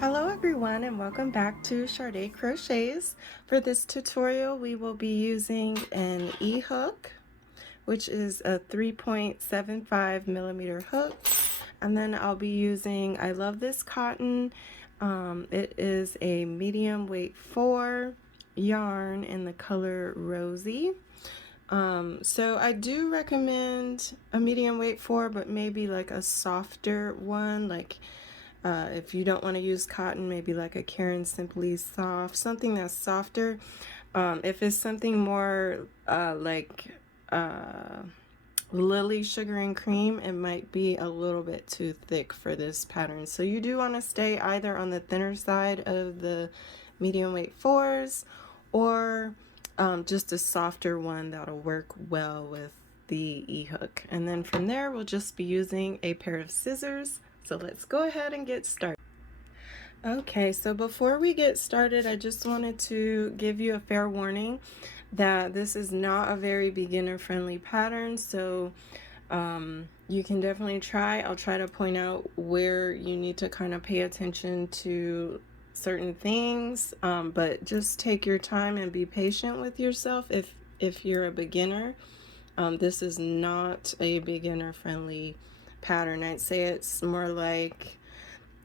Hello everyone and welcome back to Sade Crochets. For this tutorial we will be using an E-hook, which is a 3.75 millimeter hook, and then I'll be using, I love this cotton, it is a medium weight 4 yarn in the color Rosy. So I do recommend a medium weight 4, but maybe like a softer one, like if you don't want to use cotton, maybe like a Karen Simply Soft, something that's softer. If it's something more Lily Sugar and Cream, it might be a little bit too thick for this pattern. So you do want to stay either on the thinner side of the medium weight 4s or just a softer one that'll work well with the E-hook. And then from there, we'll just be using a pair of scissors. So let's go ahead and get started. Okay, so before we get started, I just wanted to give you a fair warning that this is not a very beginner-friendly pattern, so you can definitely try. I'll try to point out where you need to kind of pay attention to certain things, but just take your time and be patient with yourself if you're a beginner. This is not a beginner-friendly pattern. I'd say it's more like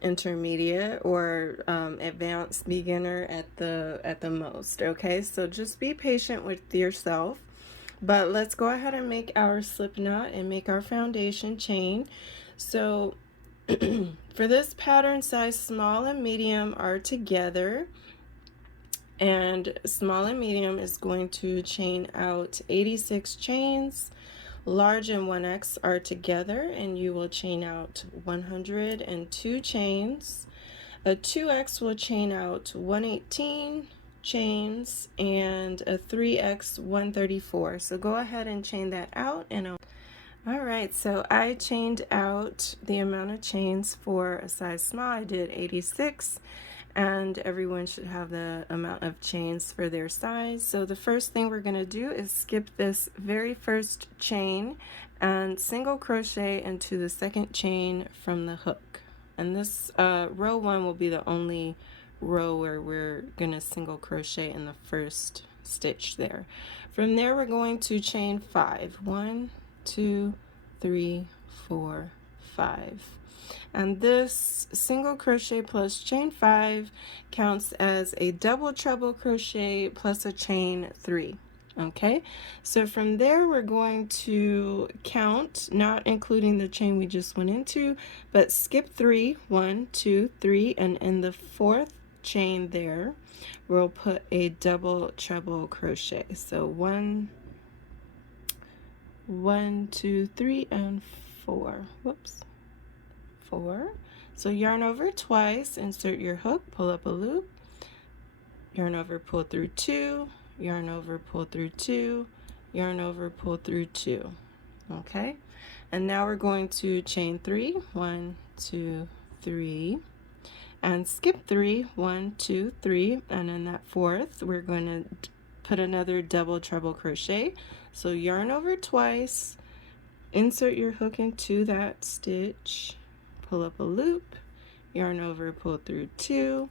intermediate or advanced beginner at the most. Okay, so just be patient with yourself. But let's go ahead and make our slip knot and make our foundation chain. So for this pattern, size small and medium are together, and small and medium is going to chain out 86 chains. Large and 1X are together, and you will chain out 102 chains. A 2X will chain out 118 chains, and a 3X 134. So go ahead and chain that out. All right, so I chained out the amount of chains for a size small. I did 86. And everyone should have the amount of chains for their size. So the first thing we're going to do is skip this very first chain and single crochet into the second chain from the hook. And this row 1 will be the only row where we're going to single crochet in the first stitch there. From there we're going to chain 5. 1, 2, 3, 4, 5. And this single crochet plus chain 5 counts as a double treble crochet plus a chain 3. Okay, so from there we're going to count, not including the chain we just went into, but skip 3, 1, 2, 3, and in the fourth chain there we'll put a double treble crochet. So 1, 2, 3, and 4. Whoops. 4. So yarn over twice, insert your hook, pull up a loop, yarn over, pull through 2, yarn over, pull through 2, yarn over, pull through 2. Okay, and now we're going to chain 3, 1, 2, 3, and skip 3, 1, 2, 3, and in that fourth we're going to put another double treble crochet. So yarn over twice, insert your hook into that stitch, pull up a loop, yarn over, pull through 2,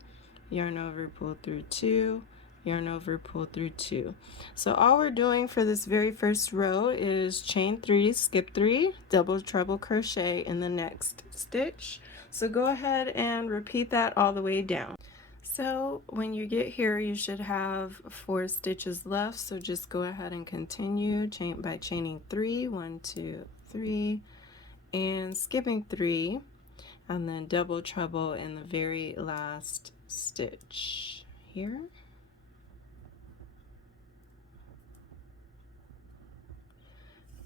yarn over, pull through 2, yarn over, pull through 2. So all we're doing for this very first row is chain 3, skip 3, double treble crochet in the next stitch. So go ahead and repeat that all the way down. So when you get here, you should have 4 stitches left, so just go ahead and continue by chaining 3, 1, 2, 3, and skipping 3, and then double treble in the very last stitch here.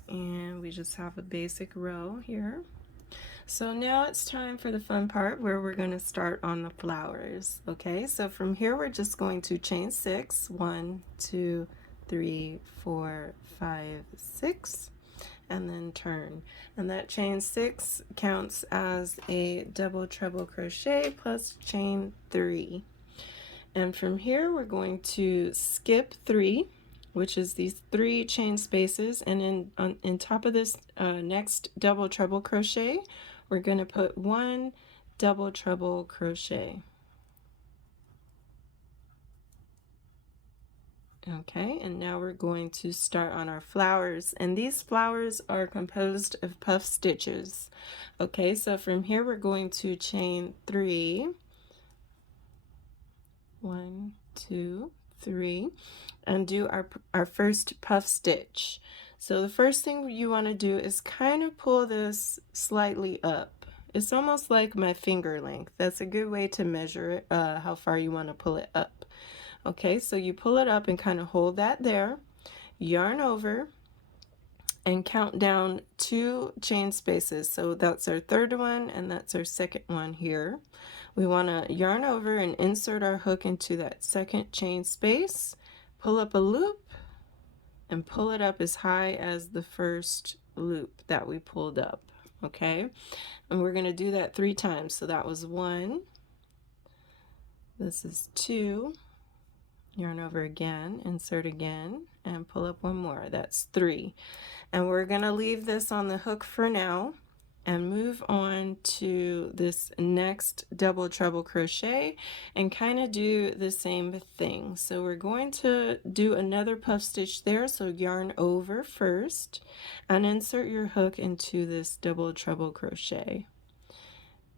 And we just have a basic row here. So now it's time for the fun part where we're going to start on the flowers. Okay, so from here we're just going to chain 6, 1, 2, 3, 4, 5, 6, and then turn, and that chain 6 counts as a double treble crochet plus chain 3. And from here we're going to skip 3, which is these 3 chain spaces, and in top of this next double treble crochet we're going to put 1 double treble crochet. Okay, and now we're going to start on our flowers, and these flowers are composed of puff stitches. Okay, so from here we're going to chain 3, 1, 2, 3, and do our first puff stitch. So the first thing you want to do is kind of pull this slightly up. It's almost like my finger length. That's a good way to measure it, how far you want to pull it up. Okay, so you pull it up and kind of hold that there, yarn over, and count down 2 chain spaces. So that's our third one and that's our second one here. We want to yarn over and insert our hook into that second chain space, pull up a loop, and pull it up as high as the first loop that we pulled up. Okay, and we're going to do that 3 times. So that was 1, this is 2, yarn over again, insert again, and pull up 1 more. That's 3. And we're going to leave this on the hook for now and move on to this next double treble crochet and kind of do the same thing. So we're going to do another puff stitch there, so yarn over first and insert your hook into this double treble crochet.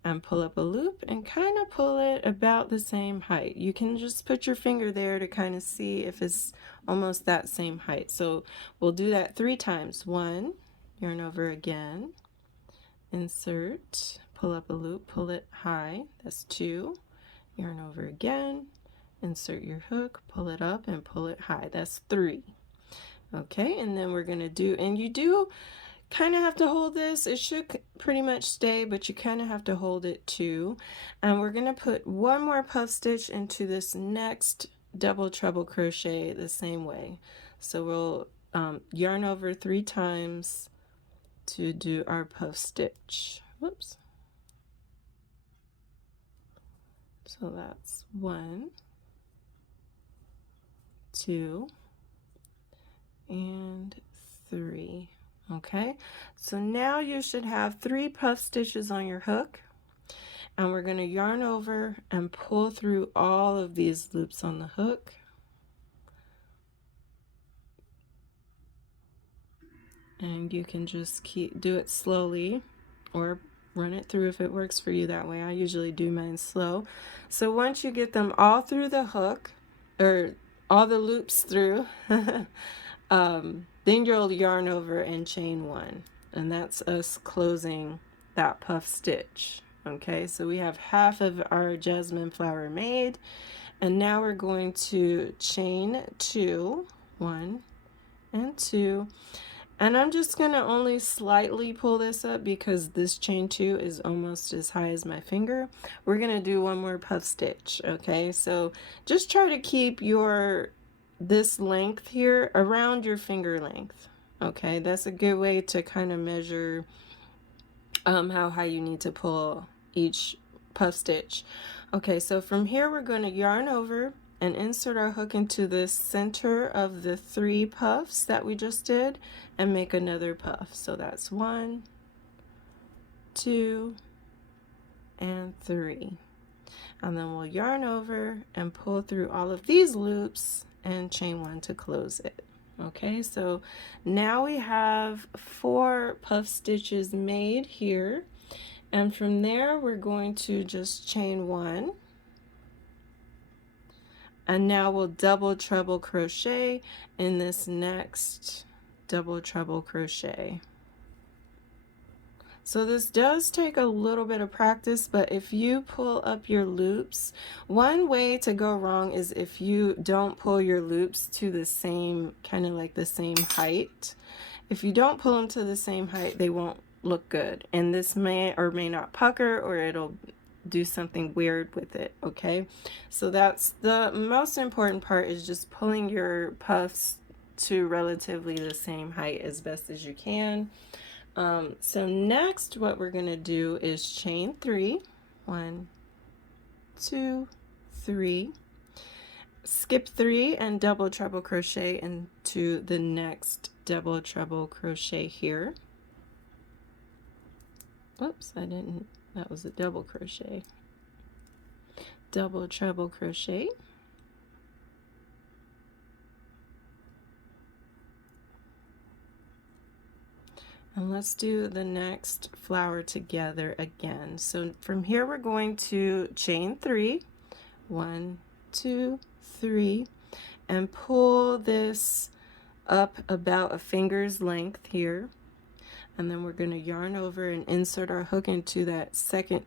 And pull up a loop and kind of pull it about the same height. You can just put your finger there to kind of see if it's almost that same height. So we'll do that 3 times. 1, yarn over again, insert, pull up a loop, pull it high. That's 2, yarn over again, insert your hook, pull it up and pull it high. That's 3. Okay, and then we're going to do, and you do kind of have to hold this. It should pretty much stay, but you kind of have to hold it too. And we're going to put 1 more puff stitch into this next double treble crochet the same way. So we'll yarn over 3 times to do our puff stitch. Whoops. So that's 1, 2, and 3. Okay, so now you should have 3 puff stitches on your hook, and we're going to yarn over and pull through all of these loops on the hook. And you can just do it slowly or run it through if it works for you that way. I usually do mine slow. So once you get them all through the hook, or all the loops through, then you'll yarn over and chain 1, and that's us closing that puff stitch. Okay, so we have half of our jasmine flower made, and now we're going to chain 2, 1 and 2, and I'm just going to only slightly pull this up because this chain 2 is almost as high as my finger. We're going to do 1 more puff stitch. Okay, so just try to keep this length here around your finger length. Okay, that's a good way to kind of measure how high you need to pull each puff stitch. Okay, so from here we're going to yarn over and insert our hook into the center of the 3 puffs that we just did and make another puff. So that's 1, 2, and 3. And then we'll yarn over and pull through all of these loops and chain 1 to close it. Okay, so now we have 4 puff stitches made here, and from there we're going to just chain 1, and now we'll double treble crochet in this next double treble crochet. So this does take a little bit of practice, but if you pull up your loops, one way to go wrong is if you don't pull your loops to the same, kind of like the same height. If you don't pull them to the same height, they won't look good. And this may or may not pucker, or it'll do something weird with it, okay? So that's the most important part, is just pulling your puffs to relatively the same height as best as you can. So next what we're going to do is chain 3, 1, 2, 3, skip 3 and double treble crochet into the next double treble crochet here. Whoops, I didn't, that was a double crochet. Double treble crochet. And let's do the next flower together again. So from here we're going to chain 3, 1, 2, 3, and pull this up about a finger's length here. And then we're going to yarn over and insert our hook into that second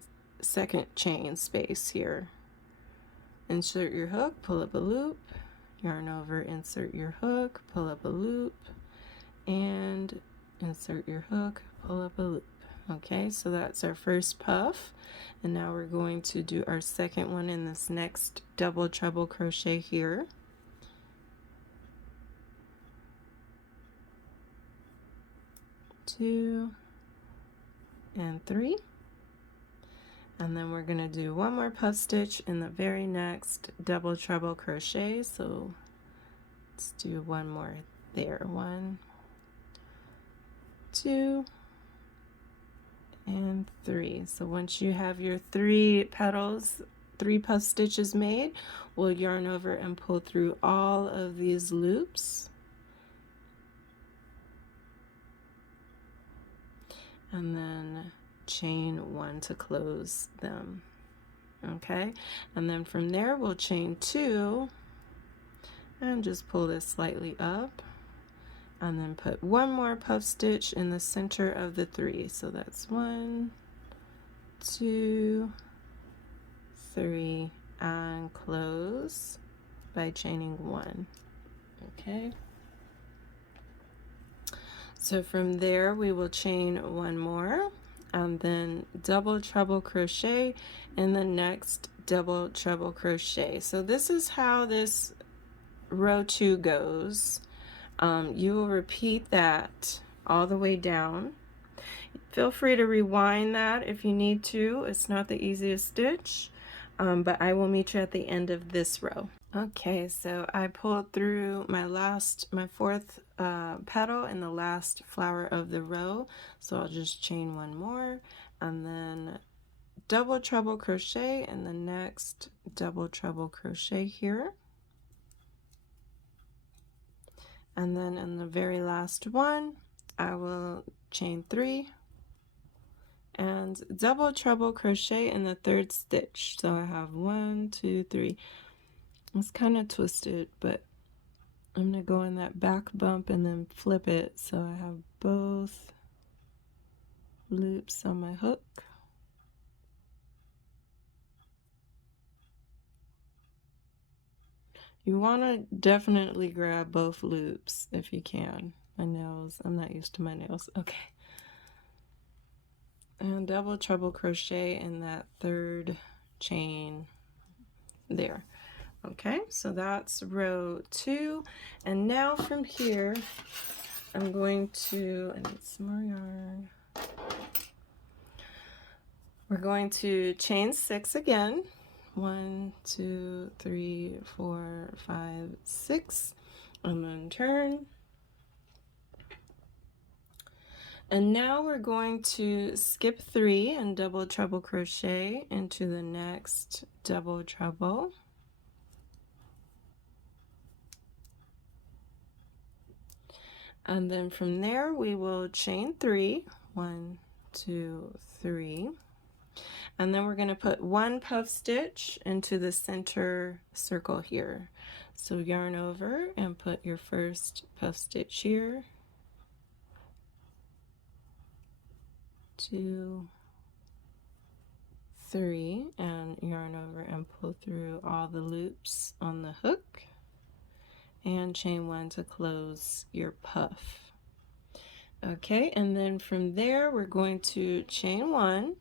chain space here. Insert your hook, pull up a loop, yarn over, insert your hook, pull up a loop, and insert your hook, pull up a loop. Okay, so that's our first puff, and now we're going to do our second one in this next double treble crochet here. Two and 3, and then we're going to do one more puff stitch in the very next double treble crochet. So let's do one more there. 1, 2 and 3. So once you have your 3 petals, 3 puff stitches made, we'll yarn over and pull through all of these loops, and then chain 1 to close them. Okay, and then from there we'll chain 2 and just pull this slightly up, and then put one more puff stitch in the center of the 3. So that's 1, 2, 3, and close by chaining 1. Okay, so from there we will chain 1 more, and then double treble crochet in the next double treble crochet. So this is how this row 2 goes. You will repeat that all the way down. Feel free to rewind that if you need to. It's not the easiest stitch, but I will meet you at the end of this row. Okay, so I pulled through my 4th petal in the last flower of the row, so I'll just chain 1 more, and then double treble crochet in the next double treble crochet here. And then in the very last one, I will chain 3 and double treble crochet in the 3rd stitch. So I have 1, 2, 3. It's kind of twisted, but I'm going to go in that back bump and then flip it, so I have both loops on my hook. You want to definitely grab both loops if you can. My nails, I'm not used to my nails. Okay. And double treble crochet in that 3rd chain there. Okay, so that's row 2. And now from here, I'm going to, I need some more yarn. We're going to chain 6 again. 1, 2, 3, 4, 5, 6, and then turn. And now we're going to skip 3 and double treble crochet into the next double treble. And then from there we will chain 3, 1, 2, 3. And then we're going to put 1 puff stitch into the center circle here. So yarn over and put your first puff stitch here. 2, 3, and yarn over and pull through all the loops on the hook, and chain 1 to close your puff. Okay, and then from there we're going to chain 1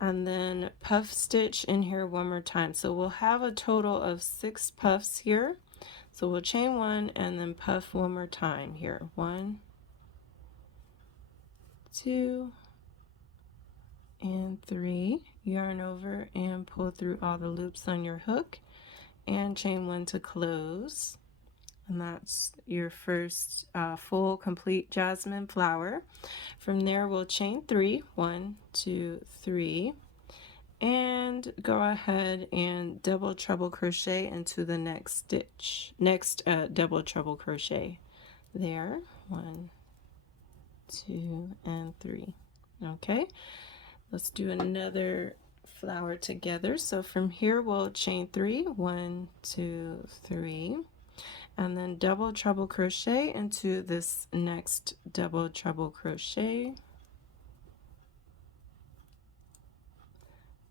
and then puff stitch in here 1 more time. So we'll have a total of 6 puffs here. So we'll chain 1 and then puff 1 more time here. 1, 2, and 3. Yarn over and pull through all the loops on your hook, and chain 1 to close. And that's your first full complete jasmine flower. From there we'll chain 3, 1, 2, 3, and go ahead and double treble crochet into the next stitch, double treble crochet there. 1, 2, and 3. Okay, let's do another flower together. So from here we'll chain 3, 1, 2, 3, and then double treble crochet into this next double treble crochet,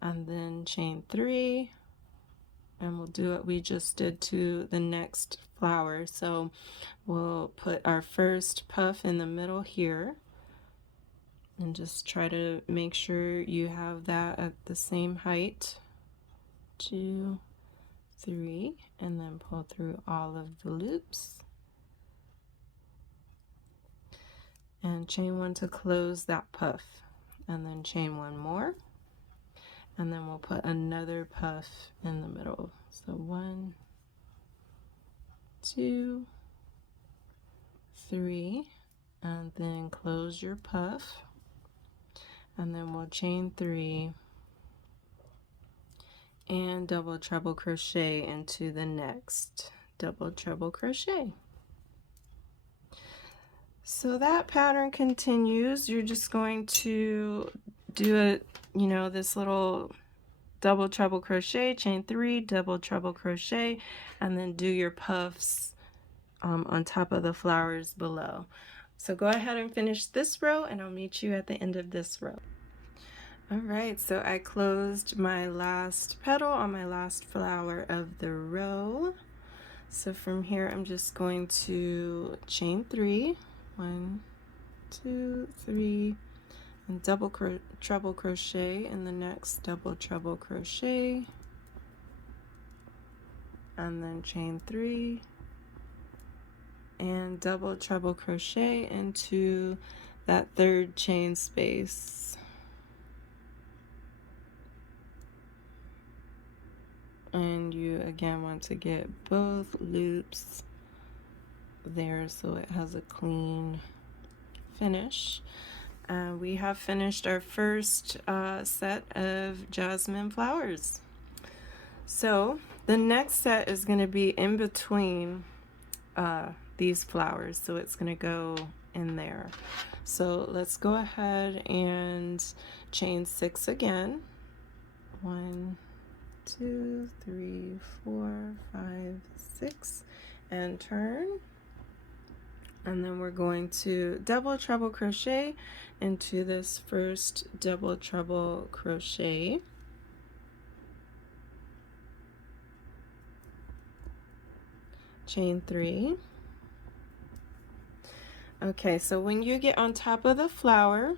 and then chain 3, and we'll do what we just did to the next flower. So we'll put our first puff in the middle here, and just try to make sure you have that at the same height. 2, 3, and then pull through all of the loops, and chain 1 to close that puff, and then chain 1 more, and then we'll put another puff in the middle. So 1, 2, 3, and then close your puff, and then we'll chain 3 and double treble crochet into the next double treble crochet. So that pattern continues. You're just going to do it, you know, this little double treble crochet, chain 3, double treble crochet, and then do your puffs on top of the flowers below. So go ahead and finish this row, and I'll meet you at the end of this row. Alright, so I closed my last petal on my last flower of the row. So from here I'm just going to chain 3, 1, 2, 3, and double treble crochet in the next double treble crochet, and then chain 3 and double treble crochet into that third chain space. And you again want to get both loops there so it has a clean finish. We have finished our first set of jasmine flowers. So the next set is going to be in between these flowers, so it's going to go in there. So let's go ahead and chain 6 again. 1, 2, 3, 4, 5, 6, and turn. And then we're going to double treble crochet into this first double treble crochet, chain 3. Okay, so when you get on top of the flower,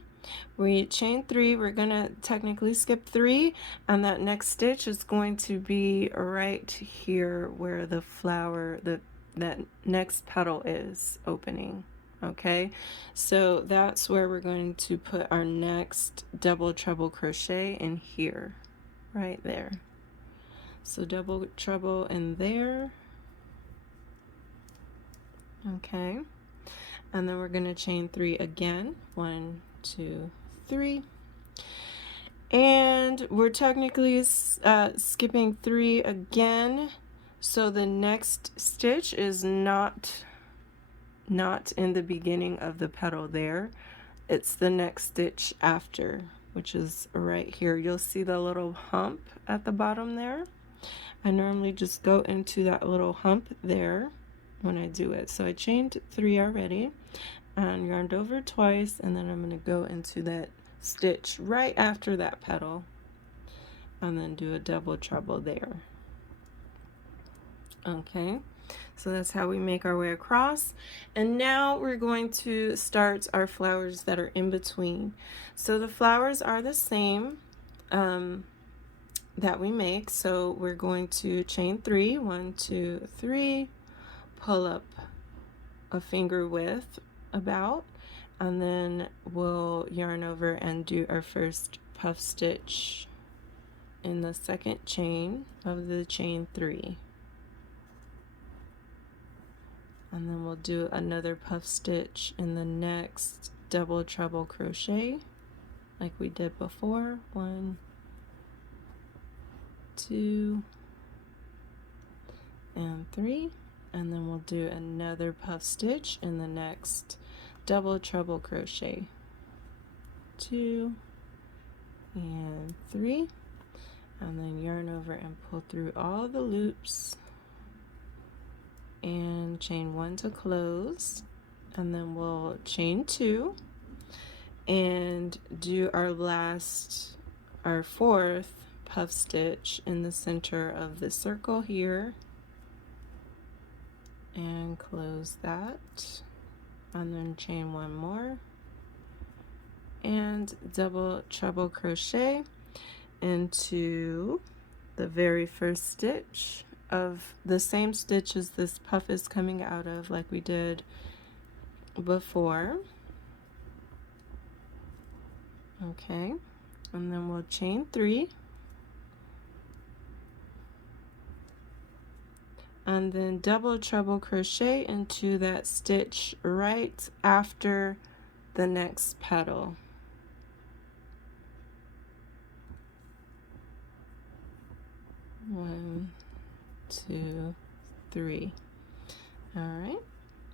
we chain 3, we're gonna technically skip 3, and that next stitch is going to be right here where the flower, that next petal is opening. Okay, so that's where we're going to put our next double treble crochet in here, right there. So double treble in there. Okay, and then we're going to chain 3 again. 1, 2, 3, and we're technically skipping 3 again, so the next stitch is not in the beginning of the petal there. It's the next stitch after, which is right here. You'll see the little hump at the bottom there. I normally just go into that little hump there when I do it. So I chained 3 already and yarned over twice, and then I'm going to go into that stitch right after that petal and then do a double treble there. Okay, so that's how we make our way across. And now we're going to start our flowers that are in between. So the flowers are the same that we make. So we're going to chain 3, 1, 2, 3, pull up a finger width about, and then we'll yarn over and do our first puff stitch in the second chain of the chain 3. And then we'll do another puff stitch in the next double treble crochet like we did before. 1, 2, and 3, and then we'll do another puff stitch in the next double treble crochet, 2 and 3, and then yarn over and pull through all the loops and chain 1 to close, and then we'll chain 2 and do our fourth puff stitch in the center of the circle here, and close that, and then chain 1 more and double treble crochet into the very first stitch of the same stitch as this puff is coming out of, like we did before. Okay, and then we'll chain 3 and then double treble crochet into that stitch right after the next petal. 1, 2, 3. All right,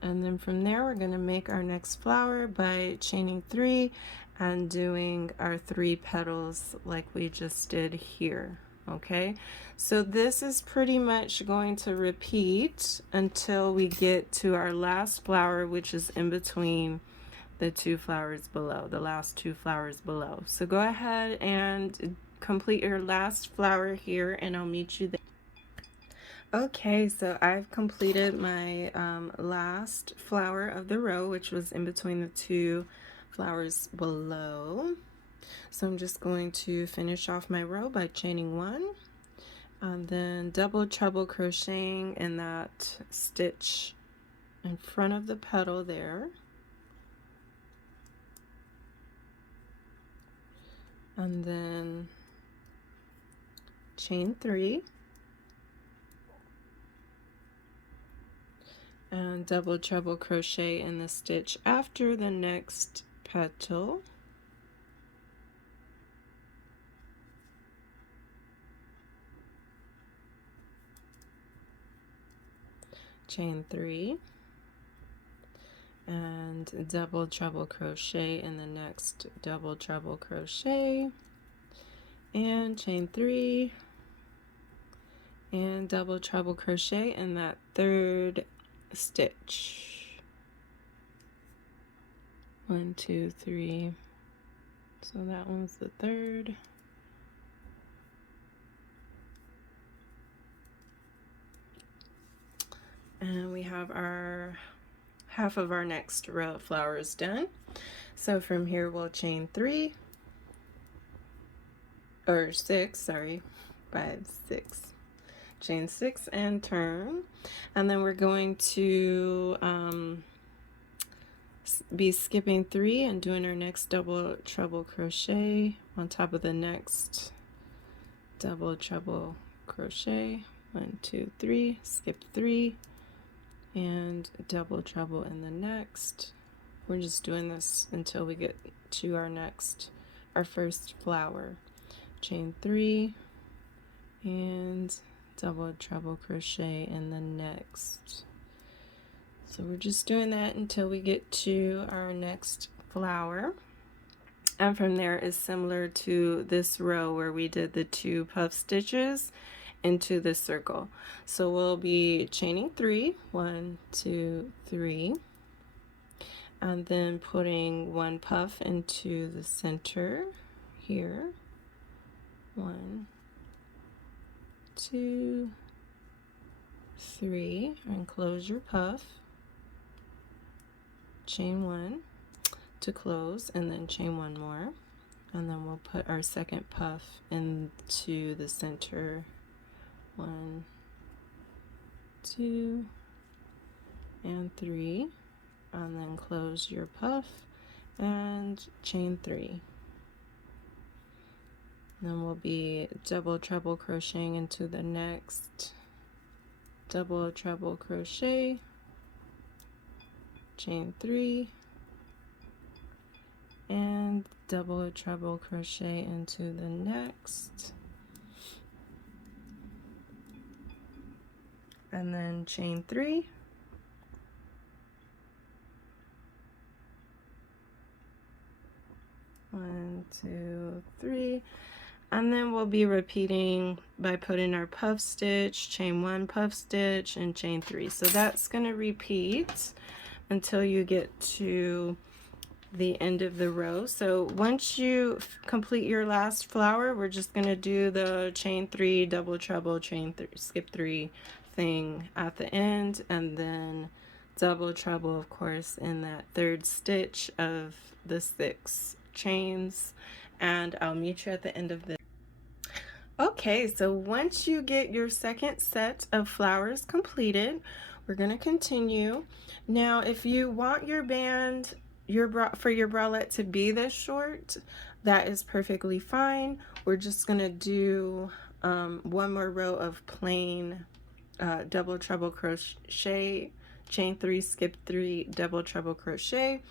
and then from there we're going to make our next flower by chaining 3 and doing our 3 petals like we just did here. Okay, so this is pretty much going to repeat until we get to our last flower, which is in between the 2 flowers below, the last 2 flowers below. So go ahead and complete your last flower here, and I'll meet you there. Okay, so I've completed my last flower of the row, which was in between the 2 flowers below. So I'm just going to finish off my row by chaining 1 and then double treble crocheting in that stitch in front of the petal there, and then chain 3 and double treble crochet in the stitch after the next petal, chain 3 and double treble crochet in the next double treble crochet, and chain 3 and double treble crochet in that third stitch. 1, 2, 3. So that one's the third. And we have our half of our next row of flowers done. So from here we'll chain 3 or 6, sorry, 5, 6. Chain 6 and turn, and then we're going to be skipping 3 and doing our next double treble crochet on top of the next double treble crochet. 1, 2, 3, skip 3 and double treble in the next. We're just doing this until we get to our first flower. Chain 3 and double treble crochet in the next. So we're just doing that until we get to our next flower, and from there is similar to this row where we did the 2 puff stitches into the circle. So we'll be chaining 3, 1, 2, 3, and then putting 1 puff into the center here. 1, 2, 3, and close your puff, chain 1 to close, and then chain 1 more, and then we'll put our second puff into the center. 1, 2, and 3, and then close your puff and chain 3. Then we'll be double treble crocheting into the next double treble crochet, chain 3, and double treble crochet into the next, and then chain 3, 1, 2, 3, and then we'll be repeating by putting our puff stitch, chain 1 puff stitch, and chain 3. So that's going to repeat until you get to the end of the row. So once you complete your last flower, we're just going to do the chain 3, double treble, chain 3, skip 3 thing at the end, and then double treble, of course, in that third stitch of the 6 chains, and I'll meet you at the end of this. Okay, so once you get your second set of flowers completed, we're going to continue. Now, if you want your band for your bralette to be this short, that is perfectly fine. We're just going to do one more row of plain double treble crochet, chain 3, skip 3, double treble crochet.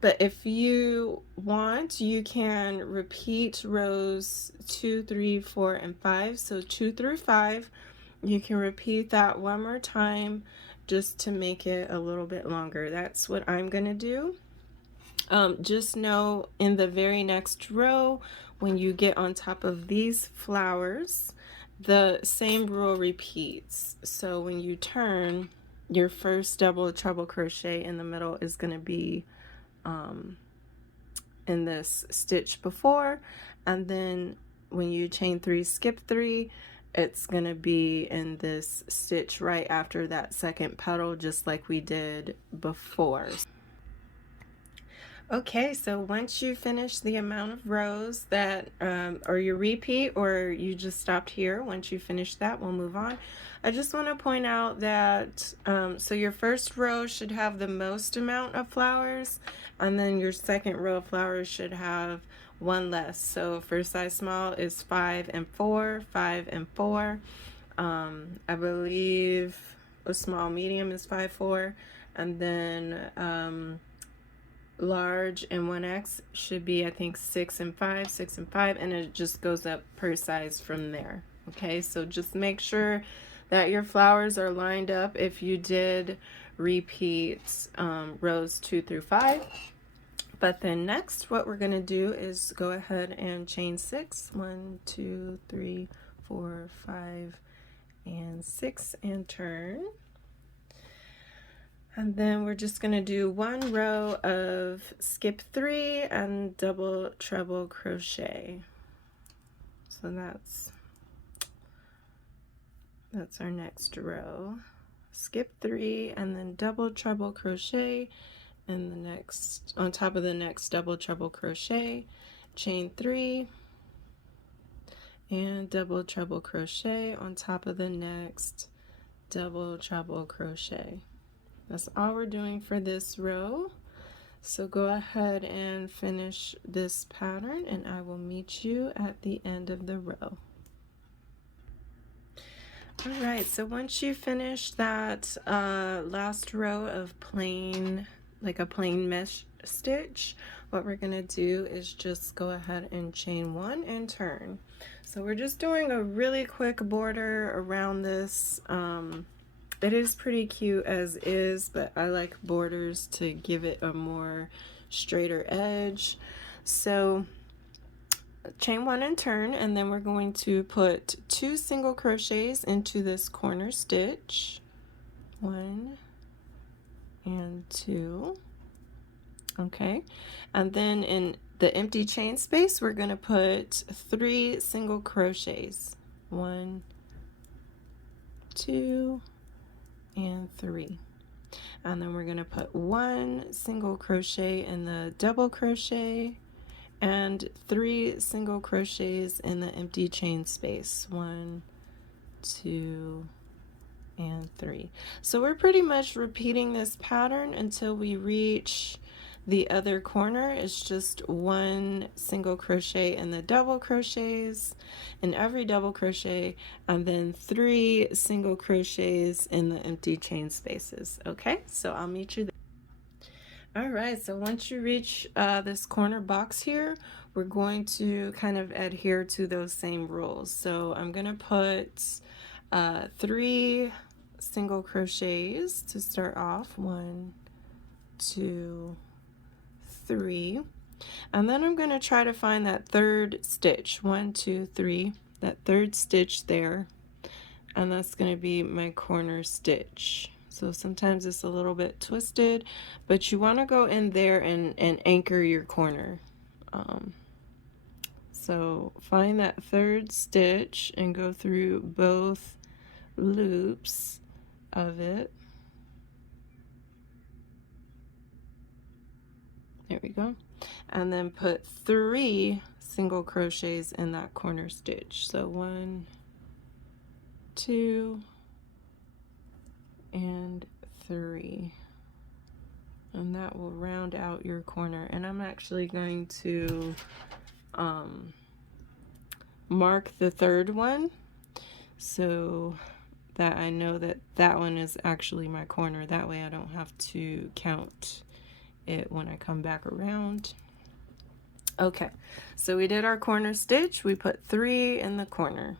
But if you want, you can repeat rows 2, 3, 4, and 5. So 2 through 5, you can repeat that one more time just to make it a little bit longer. That's what I'm going to do. Just know in the very next row, when you get on top of these flowers, the same rule repeats. So when you turn, your first double treble crochet in the middle is going to be in this stitch before, and then when you chain 3, skip 3, it's going to be in this stitch right after that second petal, just like we did before. Okay, so once you finish the amount of rows that, or you repeat, or you just stopped here, once you finish that, we'll move on. I just want to point out that, so your first row should have the most amount of flowers, and then your second row of flowers should have one less. So for size small is 5 and 4, 5 and 4. I believe a small medium is 5, 4, and then large and 1X should be, I think, 6 and 5, 6 and 5, and it just goes up per size from there. Okay, so just make sure that your flowers are lined up if you did repeat rows 2 through 5. But then next, what we're going to do is go ahead and chain 6, 1, 2, 3, 4, 5, and 6, and turn. And then we're just going to do one row of skip 3 and double treble crochet. So that's our next row. Skip 3 and then double treble crochet in the next, on top of the next double treble crochet, chain 3 and double treble crochet on top of the next double treble crochet. That's all we're doing for this row. So go ahead and finish this pattern, and I will meet you at the end of the row. All right, so once you finish that last row of plain, like a plain mesh stitch, what we're gonna do is just go ahead and chain 1 and turn. So we're just doing a really quick border around this. It is pretty cute as is, but I like borders to give it a more straighter edge. So chain 1 and turn, and then we're going to put 2 single crochets into this corner stitch. 1 and 2. Okay, and then in the empty chain space, we're going to put 3 single crochets. 1, 2, and 3, and then we're going to put 1 single crochet in the double crochet and 3 single crochets in the empty chain space. 1, 2, and 3. So we're pretty much repeating this pattern until we reach the other corner. It's just 1 single crochet in the double crochets in every double crochet, and then 3 single crochets in the empty chain spaces. Okay, so I'll meet you there. All right, so once you reach this corner box here, we're going to kind of adhere to those same rules. So I'm gonna put 3 single crochets to start off. 1, 2, 3, And then I'm going to try to find that third stitch, 1, 2, 3, that third stitch there, and that's going to be my corner stitch. So sometimes it's a little bit twisted, but you want to go in there and anchor your corner. So find that third stitch and go through both loops of it. There we go. And then put 3 single crochets in that corner stitch. So 1, 2, and 3. And that will round out your corner. And I'm actually going to mark the third one so that I know that that one is actually my corner. That way I don't have to count it when I come back around. Okay, so we did our corner stitch. We put 3 in the corner.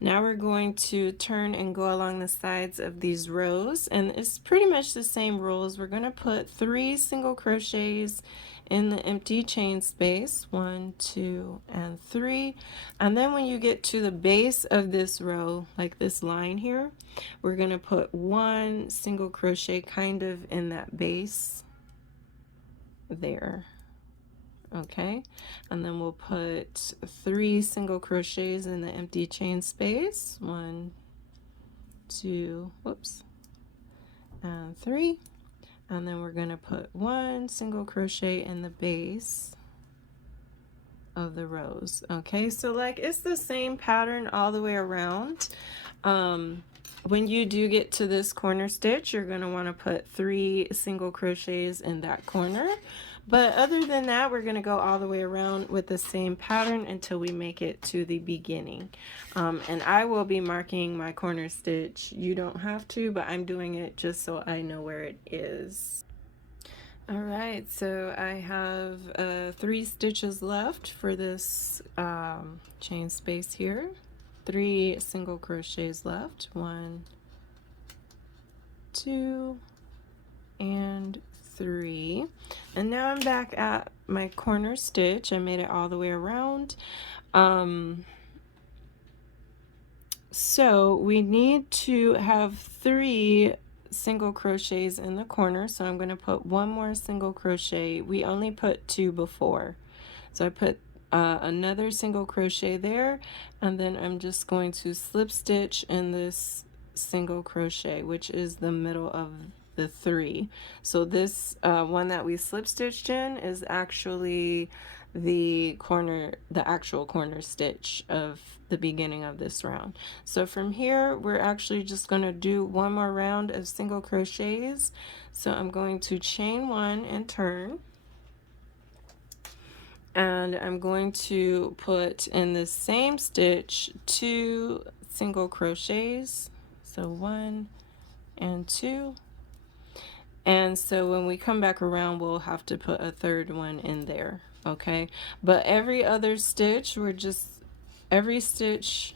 Now we're going to turn and go along the sides of these rows, and it's pretty much the same rules. We're going to put 3 single crochets in the empty chain space, 1, 2, and 3. And then when you get to the base of this row, like this line here, we're going to put 1 single crochet kind of in that base there. Okay, and then we'll put 3 single crochets in the empty chain space, 1, 2, whoops, and 3, and then we're going to put 1 single crochet in the base of the rows. Okay, so like it's the same pattern all the way around. When you do get to this corner stitch, you're going to want to put 3 single crochets in that corner. But other than that, we're going to go all the way around with the same pattern until we make it to the beginning. And I will be marking my corner stitch. You don't have to, but I'm doing it just so I know where it is. All right, so I have 3 stitches left for this chain space here. 3 single crochets left, 1, 2, and 3. And now I'm back at my corner stitch. I made it all the way around. So we need to have 3 single crochets in the corner, so I'm going to put 1 more single crochet. We only put 2 before, so I put another single crochet there, and then I'm just going to slip stitch in this single crochet, which is the middle of the 3. So this one that we slip stitched in is actually the actual corner stitch of the beginning of this round. So from here we're actually just going to do 1 more round of single crochets. So I'm going to chain 1 and turn, and I'm going to put in the same stitch 2 single crochets, so 1 and 2. And so when we come back around, we'll have to put a third one in there. Okay, but every other stitch, every stitch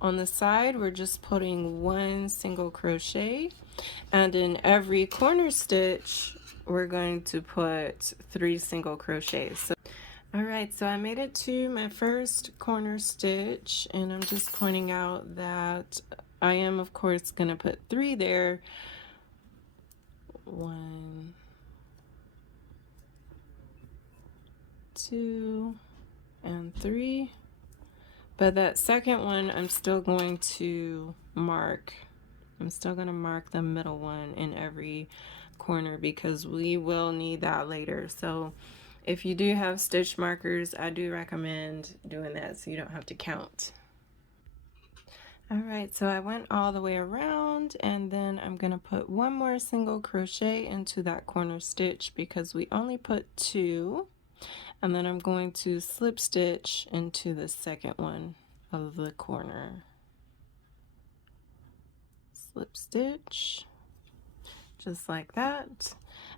on the side, we're just putting 1 single crochet, and in every corner stitch we're going to put 3 single crochets. So all right, so I made it to my first corner stitch, and I'm just pointing out that I am of course going to put 3 there. 1, 2, and 3. But that second one I'm still going to mark. I'm still going to mark the middle one in every corner because we will need that later. So if you do have stitch markers, I do recommend doing that so you don't have to count. All right, so I went all the way around, and then I'm going to put 1 more single crochet into that corner stitch because we only put 2, and then I'm going to slip stitch into the second one of the corner. Slip stitch, just like that.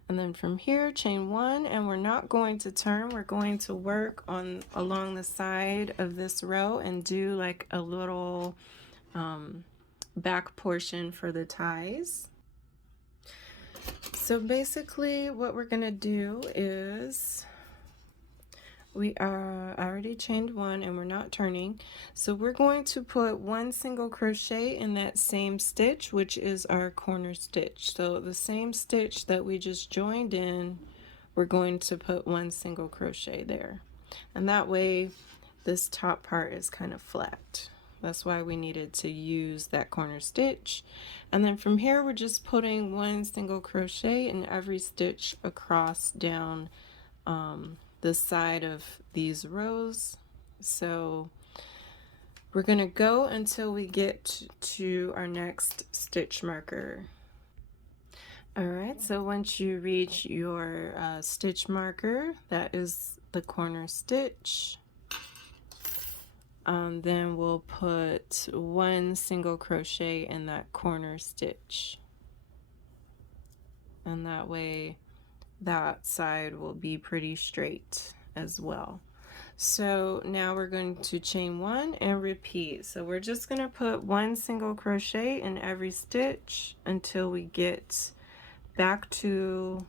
And then from here, chain 1, and we're not going to turn, we're going to work along the side of this row and do like a little back portion for the ties. So basically what we're gonna do is We are already chained one and we're not turning, so we're going to put one single crochet in that same stitch, which is our corner stitch. So the same stitch that we just joined in, we're going to put one single crochet there, and that way this top part is kind of flat. That's why we needed to use that corner stitch. And then from here we're just putting one single crochet in every stitch across down the side of these rows. So we're gonna go until we get to our next stitch marker. All right, so once you reach your stitch marker, that is the corner stitch, then we'll put one single crochet in that corner stitch, and that way that side will be pretty straight as well. So now we're going to chain one and repeat. So we're just going to put one single crochet in every stitch until we get back to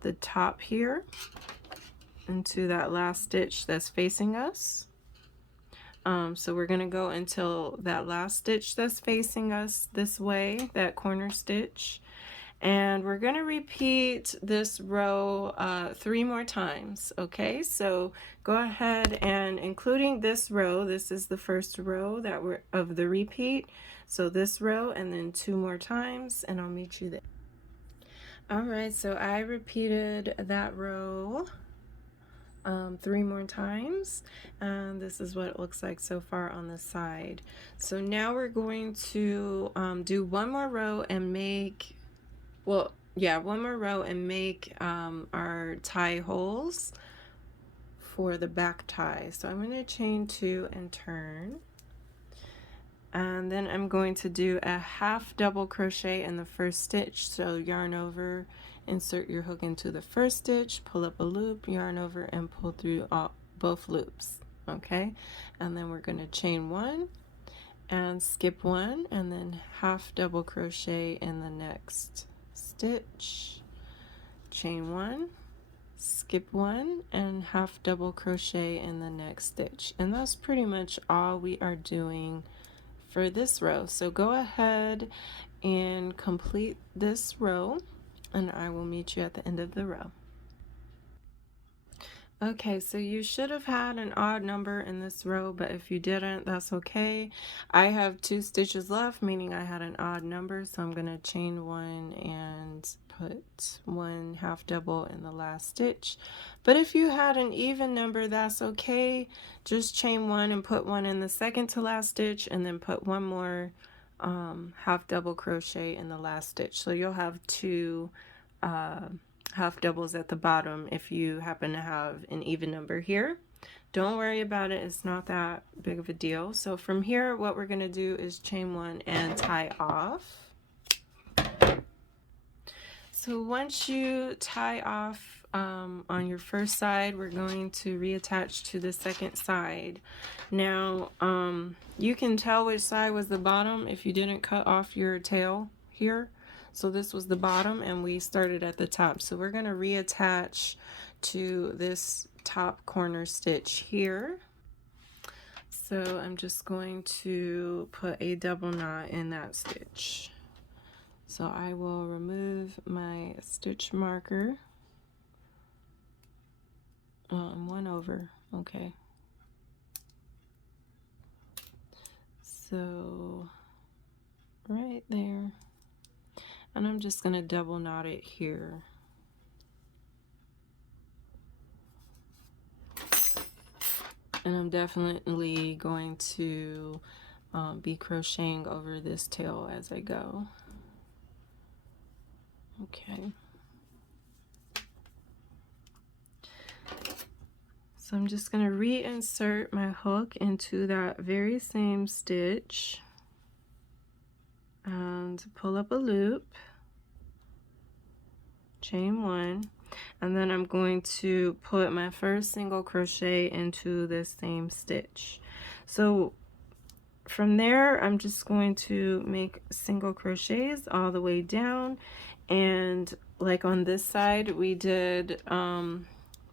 the top here, into that last stitch that's facing us. So we're going to go until that last stitch that's facing us this way, that corner stitch. And we're going to repeat this row 3 more times. Okay, so go ahead and, including this row, this is the first row that we're of the repeat, so this row and then 2 more times, and I'll meet you there. All right, so I repeated that row 3 more times, and this is what it looks like so far on the side. So now we're going to do one more row and make, well, yeah, one more row and make our tie holes for the back tie. So I'm going to chain 2 and turn, and then I'm going to do a half double crochet in the first stitch. So yarn over, insert your hook into the first stitch, pull up a loop, yarn over, and pull through both loops. Okay, and then we're going to chain 1 and skip 1, and then half double crochet in the next stitch, chain 1, skip 1, and half double crochet in the next stitch. And that's pretty much all we are doing for this row. So go ahead and complete this row, and I will meet you at the end of the row. Okay, so you should have had an odd number in this row, but if you didn't, that's okay. I have 2 stitches left, meaning I had an odd number, so I'm going to chain 1 and put 1 half double in the last stitch. But if you had an even number, that's okay. Just chain 1 and put 1 in the second to last stitch, and then put 1 more half double crochet in the last stitch. So you'll have 2 half doubles at the bottom if you happen to have an even number here. Don't worry about it, it's not that big of a deal. So from here, what we're going to do is chain 1 and tie off. So once you tie off on your first side, we're going to reattach to the second side. Now you can tell which side was the bottom if you didn't cut off your tail here. So this was the bottom and we started at the top. So we're going to reattach to this top corner stitch here. So I'm just going to put a double knot in that stitch. So I will remove my stitch marker. I'm 1 over, okay. So right there. And I'm just going to double knot it here. And I'm definitely going to be crocheting over this tail as I go. Okay. So I'm just going to reinsert my hook into that very same stitch and pull up a loop, chain 1, and then I'm going to put my first single crochet into this same stitch. So from there, I'm just going to make single crochets all the way down, and like on this side we did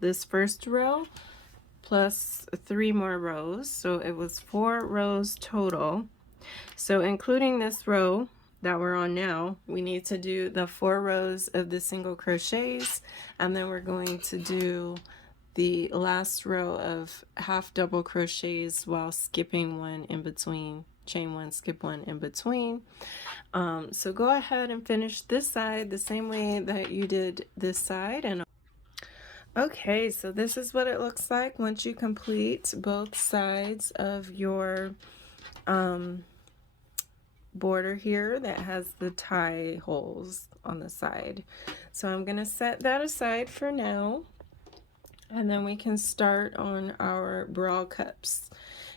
this first row plus 3 more rows, so it was 4 rows total. So including this row that we're on now, we need to do the 4 rows of the single crochets, and then we're going to do the last row of half double crochets while skipping one in between. Chain 1, skip 1 in between. So go ahead and finish this side the same way that you did this side. And okay, so this is what it looks like once you complete both sides of your border here that has the tie holes on the side. So I'm going to set that aside for now, and then we can start on our bra cups.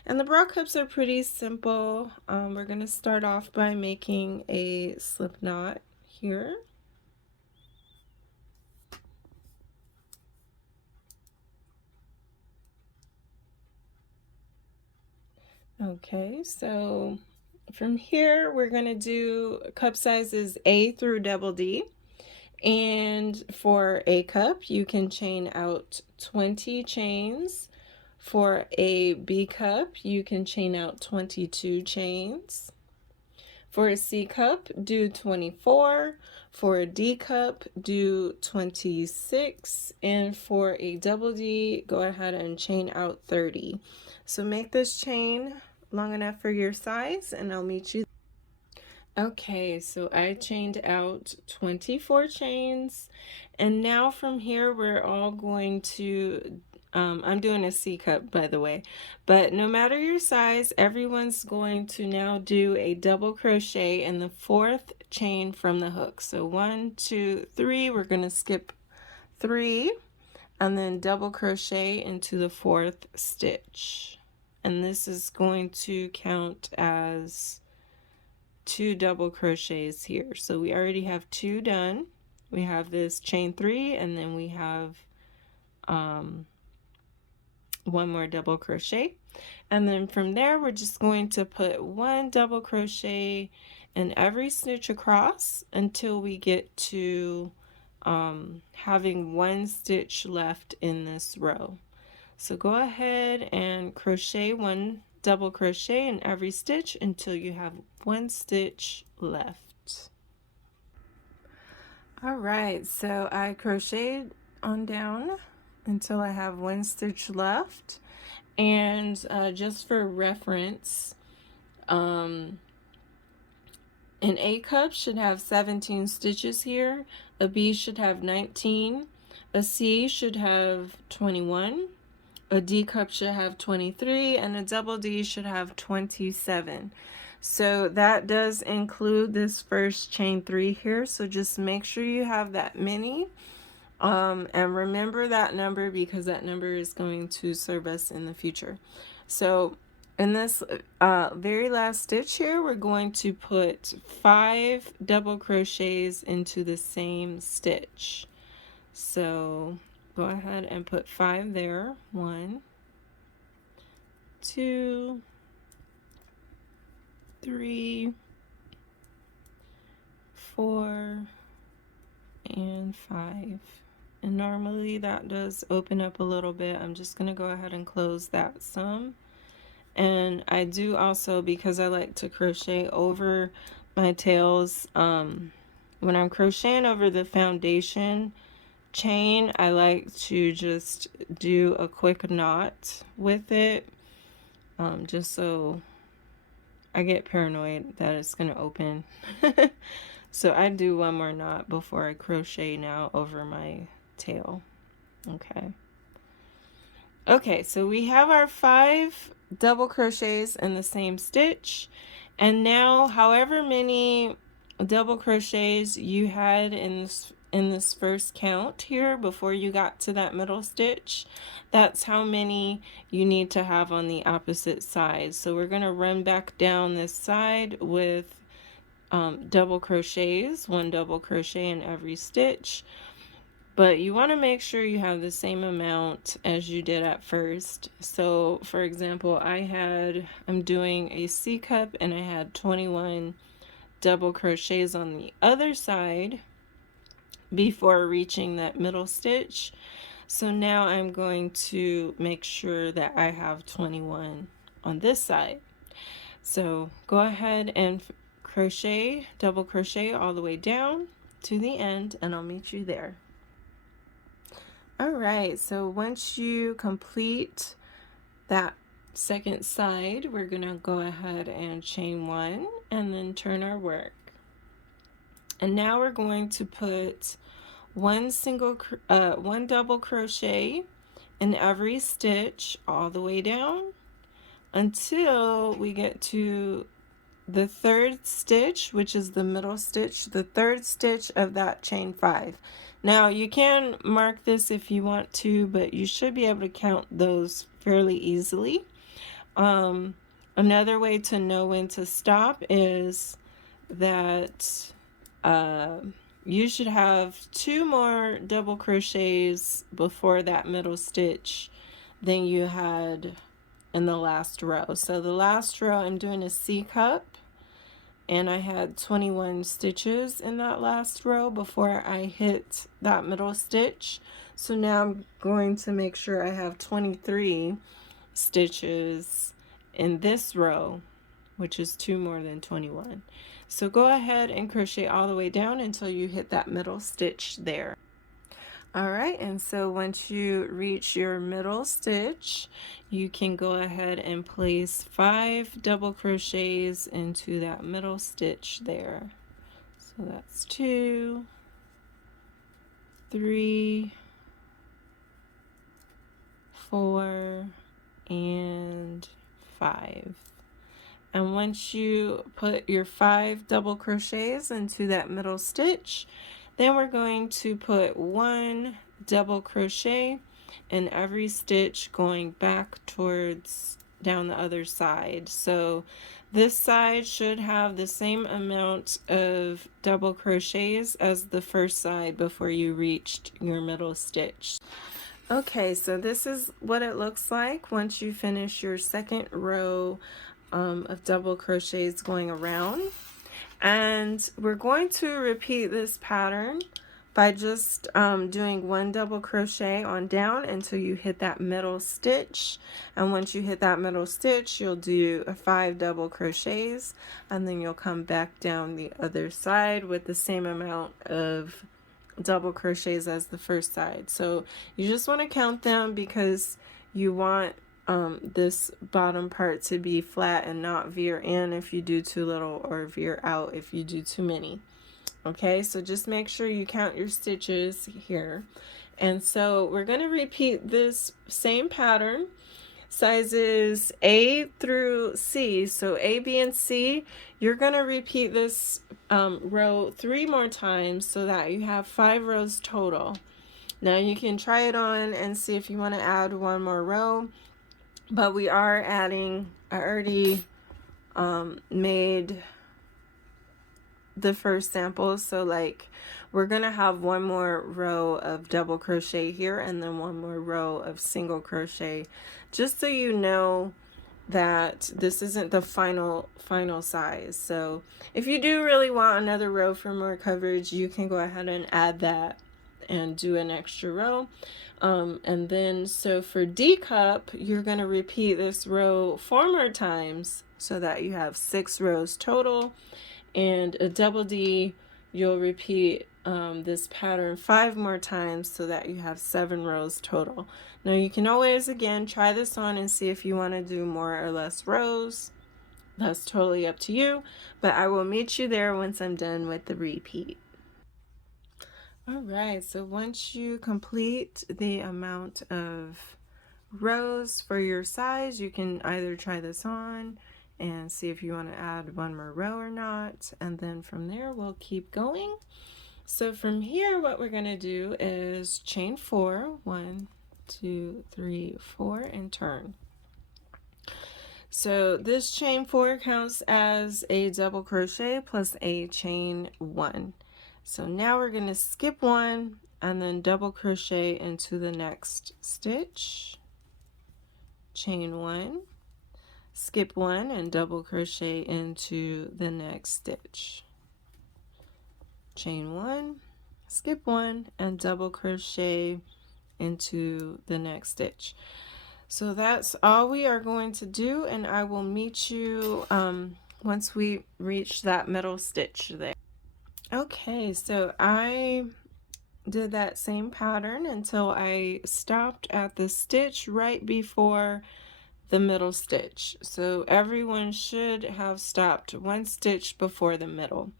And the bra cups are pretty simple. We're going to start off by making a slip knot here. Okay, so from here we're going to do cup sizes A through double D. And for a cup, you can chain out 20 chains. For a B cup, you can chain out 22 chains. For a C cup, do 24. For a D cup, do 26. And for a double D, go ahead and chain out 30. So make this chain long enough for your size, and I'll meet you. Okay, so I chained out 24 chains, and now from here we're all going to I'm doing a C cup, by the way, but no matter your size, everyone's going to now do a double crochet in the 4th chain from the hook. So 1, 2, 3, we're going to skip 3 and then double crochet into the 4th stitch, and this is going to count as 2 double crochets here. So we already have 2 done. We have this chain 3, and then we have 1 more double crochet, and then from there we're just going to put 1 double crochet in every stitch across until we get to having 1 stitch left in this row. So go ahead and crochet 1 double crochet in every stitch until you have 1 stitch left. All right, so I crocheted on down until I have 1 stitch left, and just for reference, an A cup should have 17 stitches here, a B should have 19, a C should have 21, a D cup should have 23, and a double D should have 27. So that does include this first chain 3 here, so just make sure you have that many. And remember that number, because that number is going to serve us in the future. So in this very last stitch here, we're going to put 5 double crochets into the same stitch. So go ahead and put 5 there. 1, 2, 3, 4, and 5. And normally that does open up a little bit. I'm just going to go ahead and close that some. And I do also, because I like to crochet over my tails, when I'm crocheting over the foundation chain, I like to just do a quick knot with it, just so I get paranoid that it's going to open. So I do 1 more knot before I crochet now over my tail. Okay, so we have our 5 double crochets in the same stitch, and now however many double crochets you had in this first count here before you got to that middle stitch, that's how many you need to have on the opposite side. So we're going to run back down this side with double crochets, 1 double crochet in every stitch, but you want to make sure you have the same amount as you did at first. So for example, I'm doing a C cup, and I had 21 double crochets on the other side before reaching that middle stitch. So now I'm going to make sure that I have 21 on this side. So go ahead and crochet, double crochet all the way down to the end, and I'll meet you there. All right, so once you complete that second side, we're gonna go ahead and chain one and then turn our work. And now we're going to put one double crochet in every stitch all the way down until we get to the third stitch, which is the middle stitch, the third stitch of that chain 5. Now you can mark this if you want to, but you should be able to count those fairly easily. Another way to know when to stop is that you should have 2 more double crochets before that middle stitch than you had in the last row. So the last row I'm doing a C cup, and I had 21 stitches in that last row before I hit that middle stitch. So now I'm going to make sure I have 23 stitches in this row, which is 2 more than 21. So go ahead and crochet all the way down until you hit that middle stitch there. All right, and so once you reach your middle stitch, you can go ahead and place 5 double crochets into that middle stitch there. So that's 2, 3, 4, and 5. And once you put your 5 double crochets into that middle stitch, then we're going to put 1 double crochet in every stitch going back towards down the other side. So this side should have the same amount of double crochets as the first side before you reached your middle stitch. Okay, so this is what it looks like once you finish your second row of double crochets going around. And we're going to repeat this pattern by just doing 1 double crochet on down until you hit that middle stitch. And once you hit that middle stitch, you'll do 5 double crochets, and then you'll come back down the other side with the same amount of double crochets as the first side. So you just want to count them because you want this bottom part to be flat and not veer in if you do too little, or veer out if you do too many. Okay, so just make sure you count your stitches here. And so we're going to repeat this same pattern, sizes A through C. So A, B, and C, you're going to repeat this row 3 more times so that you have 5 rows total. Now you can try it on and see if you want to add 1 more row. But we are adding, I already made the first sample, so like we're gonna have 1 more row of double crochet here and then 1 more row of single crochet, just so you know that this isn't the final size. So if you do really want another row for more coverage, you can go ahead and add that and do an extra row. And then so for D cup, you're going to repeat this row 4 more times so that you have 6 rows total. And a double D, you'll repeat this pattern 5 more times so that you have 7 rows total. Now you can always again try this on and see if you want to do more or less rows. That's totally up to you, but I will meet you there once I'm done with the repeat. All right, so once you complete the amount of rows for your size, you can either try this on and see if you want to add 1 more row or not, and then from there we'll keep going. So from here, what we're going to do is chain 4, 1, 2, 3, 4, and turn. So this chain 4 counts as a double crochet plus a chain 1. So now we're going to skip 1 and then double crochet into the next stitch, chain 1, skip 1 and double crochet into the next stitch, chain 1, skip 1 and double crochet into the next stitch. So that's all we are going to do, and I will meet you once we reach that middle stitch there. Okay, so I did that same pattern until I stopped at the stitch right before the middle stitch. So everyone should have stopped one stitch before the middle.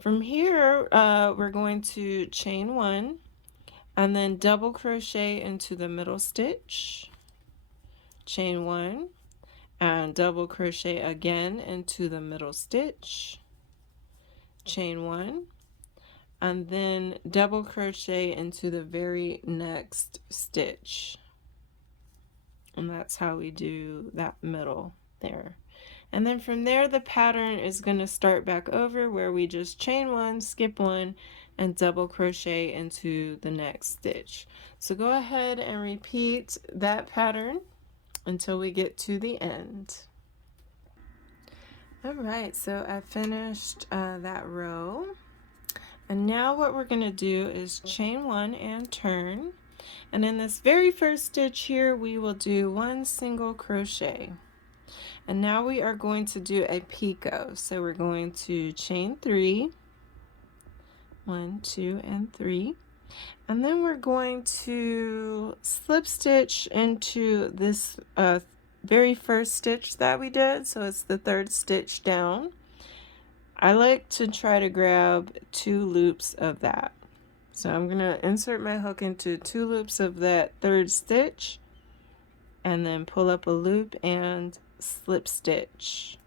From here, we're going to chain one and then double crochet into the middle stitch, chain one, and double crochet again into the middle stitch, chain one, and then double crochet into the very next stitch. And that's how we do that middle there. And then from there, the pattern is going to start back over where we just chain one, skip one, and double crochet into the next stitch. So go ahead and repeat that pattern until we get to the end. All right, so I finished that row. And now what we're going to do is chain one and turn. And in this very first stitch here, we will do one single crochet. And now we are going to do a picot. So we're going to chain three, 1, 2, and 3. And then we're going to slip stitch into this very first stitch that we did. So it's the third stitch down. I like to try to grab 2 loops of that. So I'm going to insert my hook into 2 loops of that third stitch and then pull up a loop and slip stitch.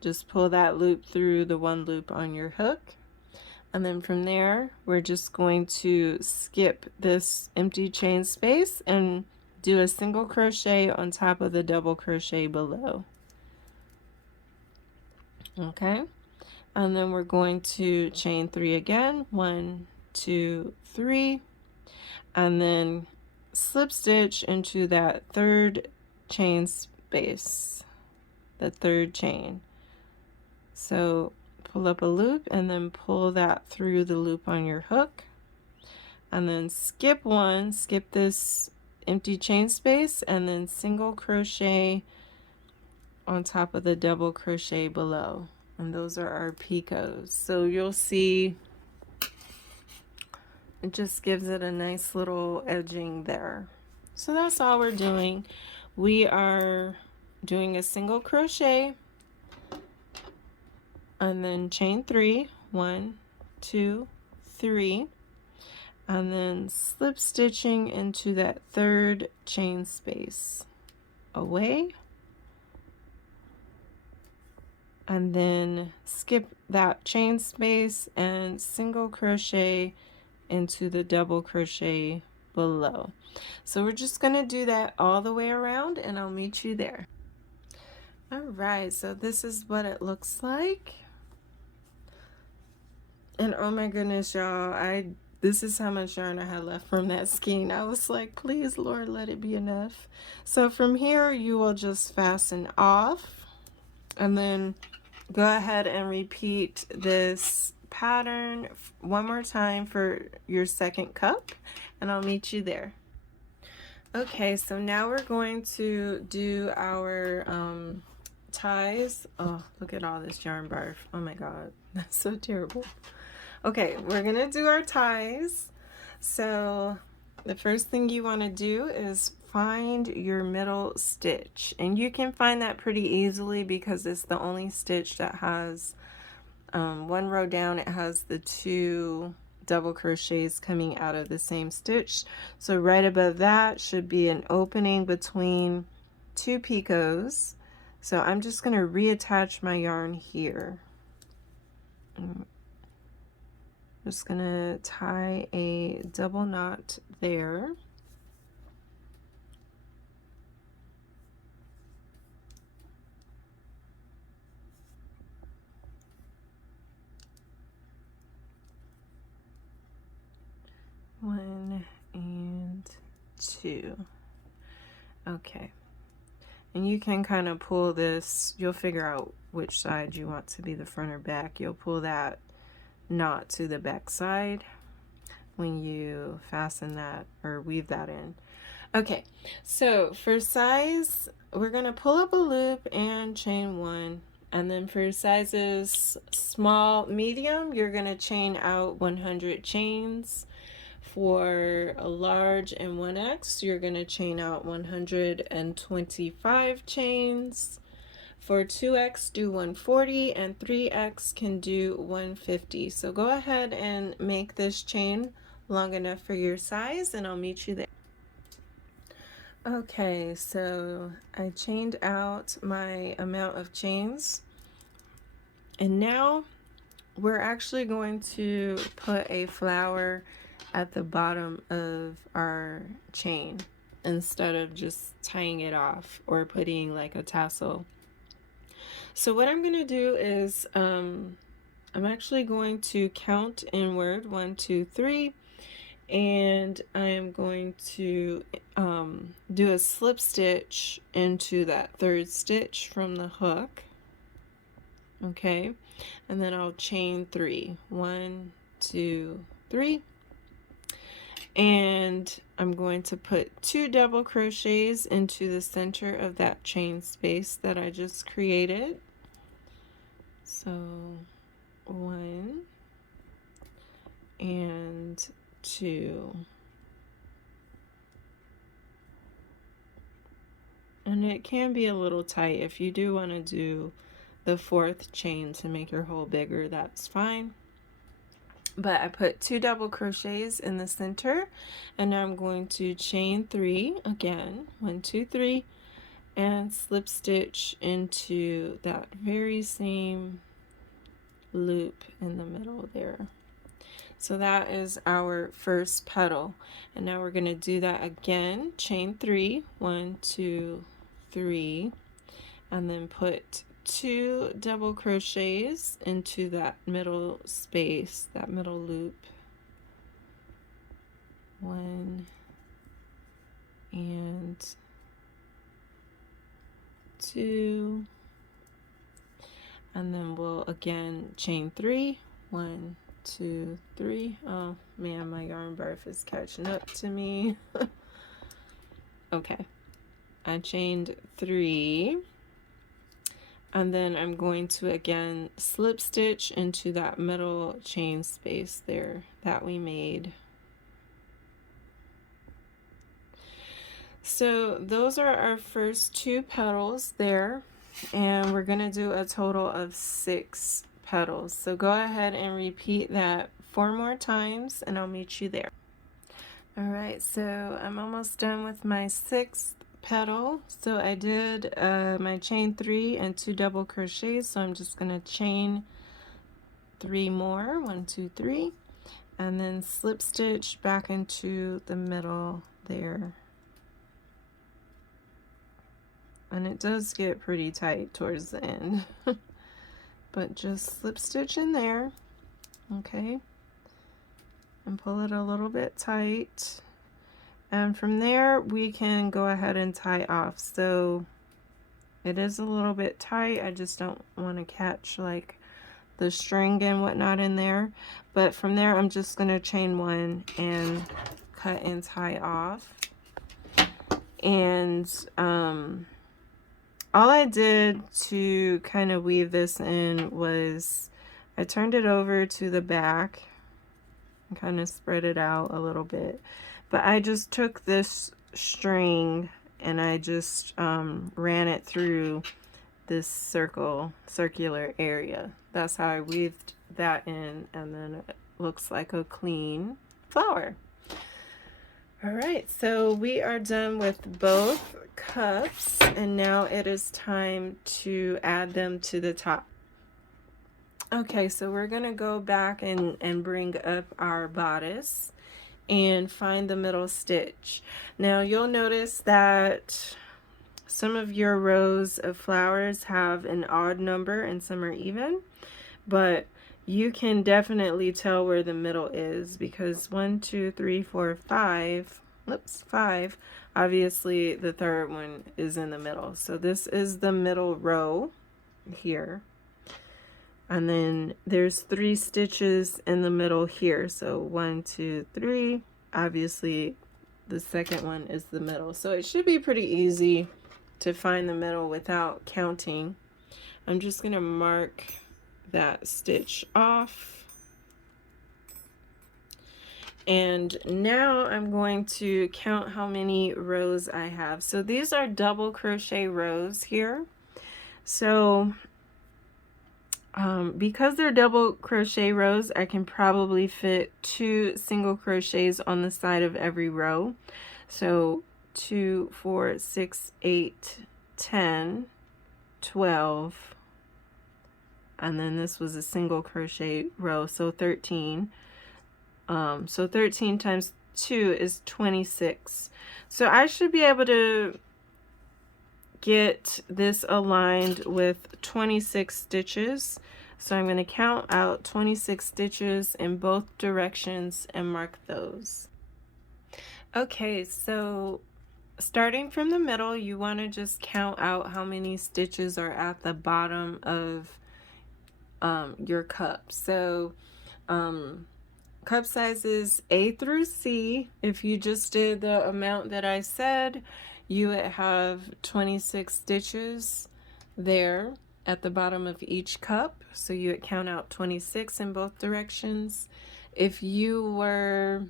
Just pull that loop through the 1 loop on your hook. And then from there, we're just going to skip this empty chain space and do a single crochet on top of the double crochet below. Okay, and then we're going to chain 3 again, 1, 2, 3, and then slip stitch into that third chain space, the third chain. So pull up a loop and then pull that through the loop on your hook, and then skip one, skip this empty chain space, and then single crochet on top of the double crochet below. And those are our picots. So you'll see it just gives it a nice little edging there. So that's all we're doing. We are doing a single crochet and then chain 3, 1, 2, 3, and then slip stitching into that third chain space away, and then skip that chain space and single crochet into the double crochet below. So we're just going to do that all the way around, and I'll meet you there. All right, so this is what it looks like. And oh my goodness, y'all, this is how much yarn I had left from that skein. I was like, please, Lord, let it be enough. So from here, you will just fasten off, and then go ahead and repeat this pattern one more time for your second cup, and I'll meet you there. Okay, so now we're going to do our ties. Oh, look at all this yarn barf. Oh my god, that's so terrible. Okay, we're gonna do our ties. So the first thing you want to do is find your middle stitch, and you can find that pretty easily because it's the only stitch that has one row down. It has the 2 double crochets coming out of the same stitch. So right above that should be an opening between 2 picots. So I'm just going to reattach my yarn here. I'm just going to tie a double knot there. One and 2. Okay, and you can kind of pull this, you'll figure out which side you want to be the front or back. You'll pull that knot to the back side. when you fasten that or weave that in. Okay, so for size, we're gonna pull up a loop and chain 1. And then for sizes small, medium, you're gonna chain out 100 chains. For a large and 1X, you're gonna chain out 125 chains. For 2X, do 140, and 3X can do 150. So go ahead and make this chain long enough for your size, and I'll meet you there. Okay, so I chained out my amount of chains, and now we're actually going to put a flower at the bottom of our chain instead of just tying it off or putting like a tassel. So what I'm going to do is I'm actually going to count inward 1, 2, 3. And I am going to do a slip stitch into that third stitch from the hook. Okay, and then I'll chain 3. 1, 2, 3. And I'm going to put 2 double crochets into the center of that chain space that I just created. So 1 and 2, and it can be a little tight. If you do want to do the 4th chain to make your hole bigger, that's fine. But I put 2 double crochets in the center, and now I'm going to chain 3 again, 1, 2, 3, and slip stitch into that very same loop in the middle there. So that is our first petal, and now we're going to do that again. Chain 3, 1, 2, 3, and then put 2 double crochets into that middle space, that middle loop. 1 and 2, and then we'll again chain 3, 1, 2, 3. Oh man, my yarn barf is catching up to me. Okay, I chained 3, and then I'm going to again slip stitch into that middle chain space there that we made. So those are our first 2 petals there, and we're gonna do a total of 6 petals. So go ahead and repeat that 4 more times, and I'll meet you there. All right, so I'm almost done with my 6th petal. So I did my chain 3 and 2 double crochets, so I'm just gonna chain 3 more, 1, 2, 3, and then slip stitch back into the middle there. And it does get pretty tight towards the end. But just slip stitch in there, okay, and pull it a little bit tight, and from there we can go ahead and tie off. So it is a little bit tight, I just don't want to catch like the string and whatnot in there, but from there I'm just going to chain 1 and cut and tie off. And all I did to kind of weave this in was I turned it over to the back and kind of spread it out a little bit. But I just took this string and I just ran it through this circular area. That's how I weaved that in, and then it looks like a clean flower. All right, so we are done with both cups, and now it is time to add them to the top. Okay, so we're gonna go back and bring up our bodice and find the middle stitch. Now you'll notice that some of your rows of flowers have an odd number and some are even, but you can definitely tell where the middle is, because 1, 2, 3, 4, 5, oops, 5, obviously the third one is in the middle. So this is the middle row here. And then there's 3 stitches in the middle here. So 1, 2, 3. Obviously, the second one is the middle. So it should be pretty easy to find the middle without counting. I'm just going to mark that stitch off. And now I'm going to count how many rows I have. So these are double crochet rows here. So because they're double crochet rows, I can probably fit 2 single crochets on the side of every row. So 2, 4, 6, 8, 10, 12, and then this was a single crochet row, so 13. So 13 times 2 is 26. So I should be able to get this aligned with 26 stitches. So I'm going to count out 26 stitches in both directions and mark those. Okay, so starting from the middle, you want to just count out how many stitches are at the bottom of your cup. So cup sizes A through C. If you just did the amount that I said, you would have 26 stitches there at the bottom of each cup. So you would count out 26 in both directions. If you were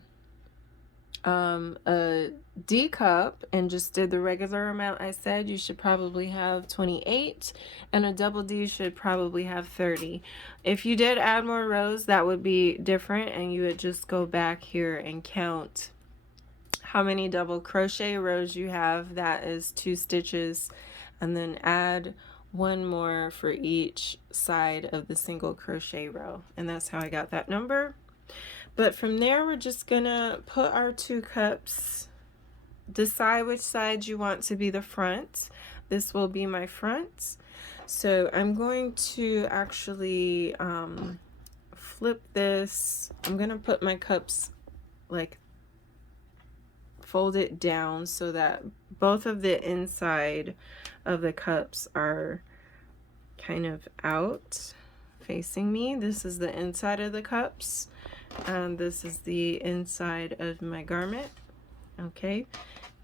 a D cup and just did the regular amount I said, you should probably have 28, and a double D should probably have 30. If you did add more rows, that would be different, and you would just go back here and count how many double crochet rows you have. That is 2 stitches, and then add 1 more for each side of the single crochet row, and that's how I got that number. But from there, we're just gonna put our 2 cups, decide which side you want to be the front. This will be my front. So I'm going to actually flip this. I'm gonna put my cups like fold it down so that both of the inside of the cups are kind of out facing me. This is the inside of the cups. This is the inside of my garment. Okay,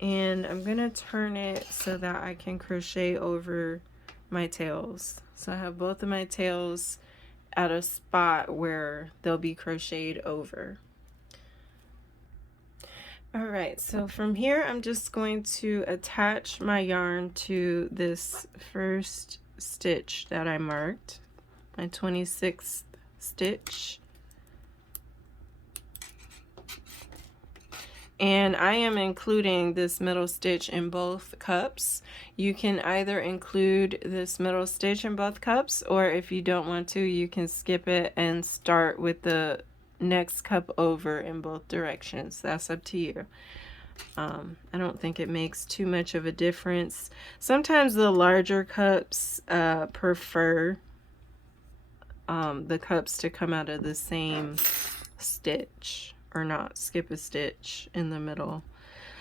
and I'm gonna turn it so that I can crochet over my tails. So I have both of my tails at a spot where they'll be crocheted over. Alright, so from here I'm just going to attach my yarn to this first stitch that I marked, my 26th stitch. And I am including this middle stitch in both cups. You can either include this middle stitch in both cups, or if you don't want to, you can skip it and start with the next cup over in both directions. That's up to you. I don't think it makes too much of a difference. Sometimes the larger cups prefer the cups to come out of the same stitch, or not skip a stitch in the middle.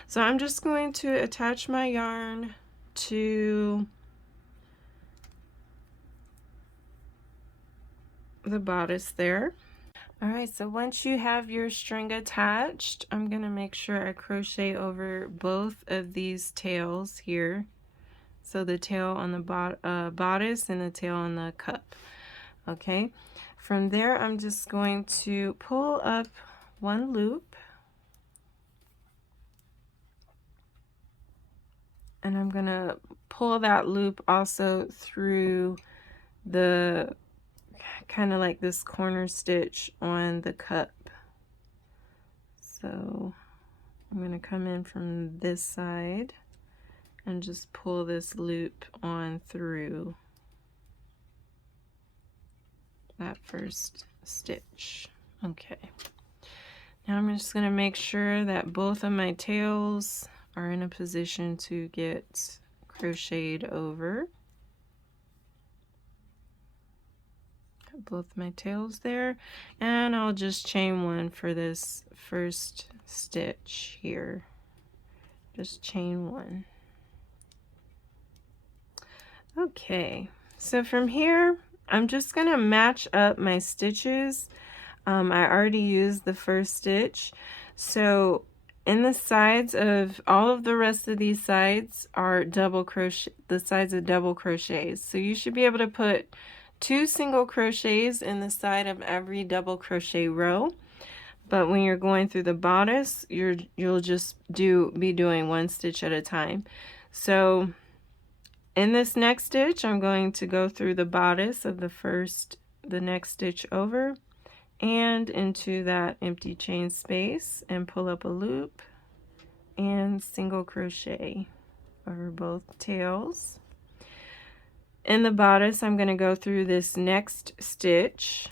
So I'm just going to attach my yarn to the bodice there. All right, so once you have your string attached, I'm gonna make sure I crochet over both of these tails here. So the tail on the bodice and the tail on the cup. Okay, from there I'm just going to pull up 1 loop, and I'm gonna pull that loop also through the kind of like this corner stitch on the cup. So I'm gonna come in from this side and just pull this loop on through that first stitch. Okay, now I'm just gonna make sure that both of my tails are in a position to get crocheted over. Got both my tails there, and I'll just chain 1 for this first stitch here. Just chain 1. Okay, so from here I'm just gonna match up my stitches. I already used the first stitch, so in the sides of all of the rest of these sides are double crochet, the sides of double crochets. So you should be able to put 2 single crochets in the side of every double crochet row. But when you're going through the bodice, you'll just be doing 1 stitch at a time. So in this next stitch, I'm going to go through the bodice of the next stitch over and into that empty chain space and pull up a loop and single crochet over both tails. In the bodice, I'm going to go through this next stitch,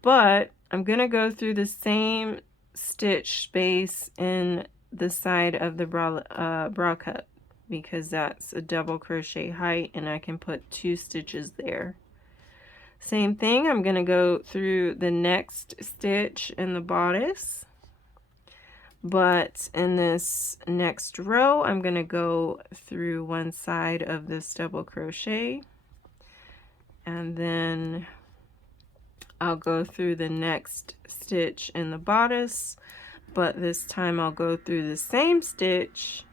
but I'm going to go through the same stitch space in the side of the bra cup, because that's a double crochet height and I can put 2 stitches there. Same thing, I'm going to go through the next stitch in the bodice, but in this next row I'm going to go through one side of this double crochet, and then I'll go through the next stitch in the bodice, but this time I'll go through the same stitch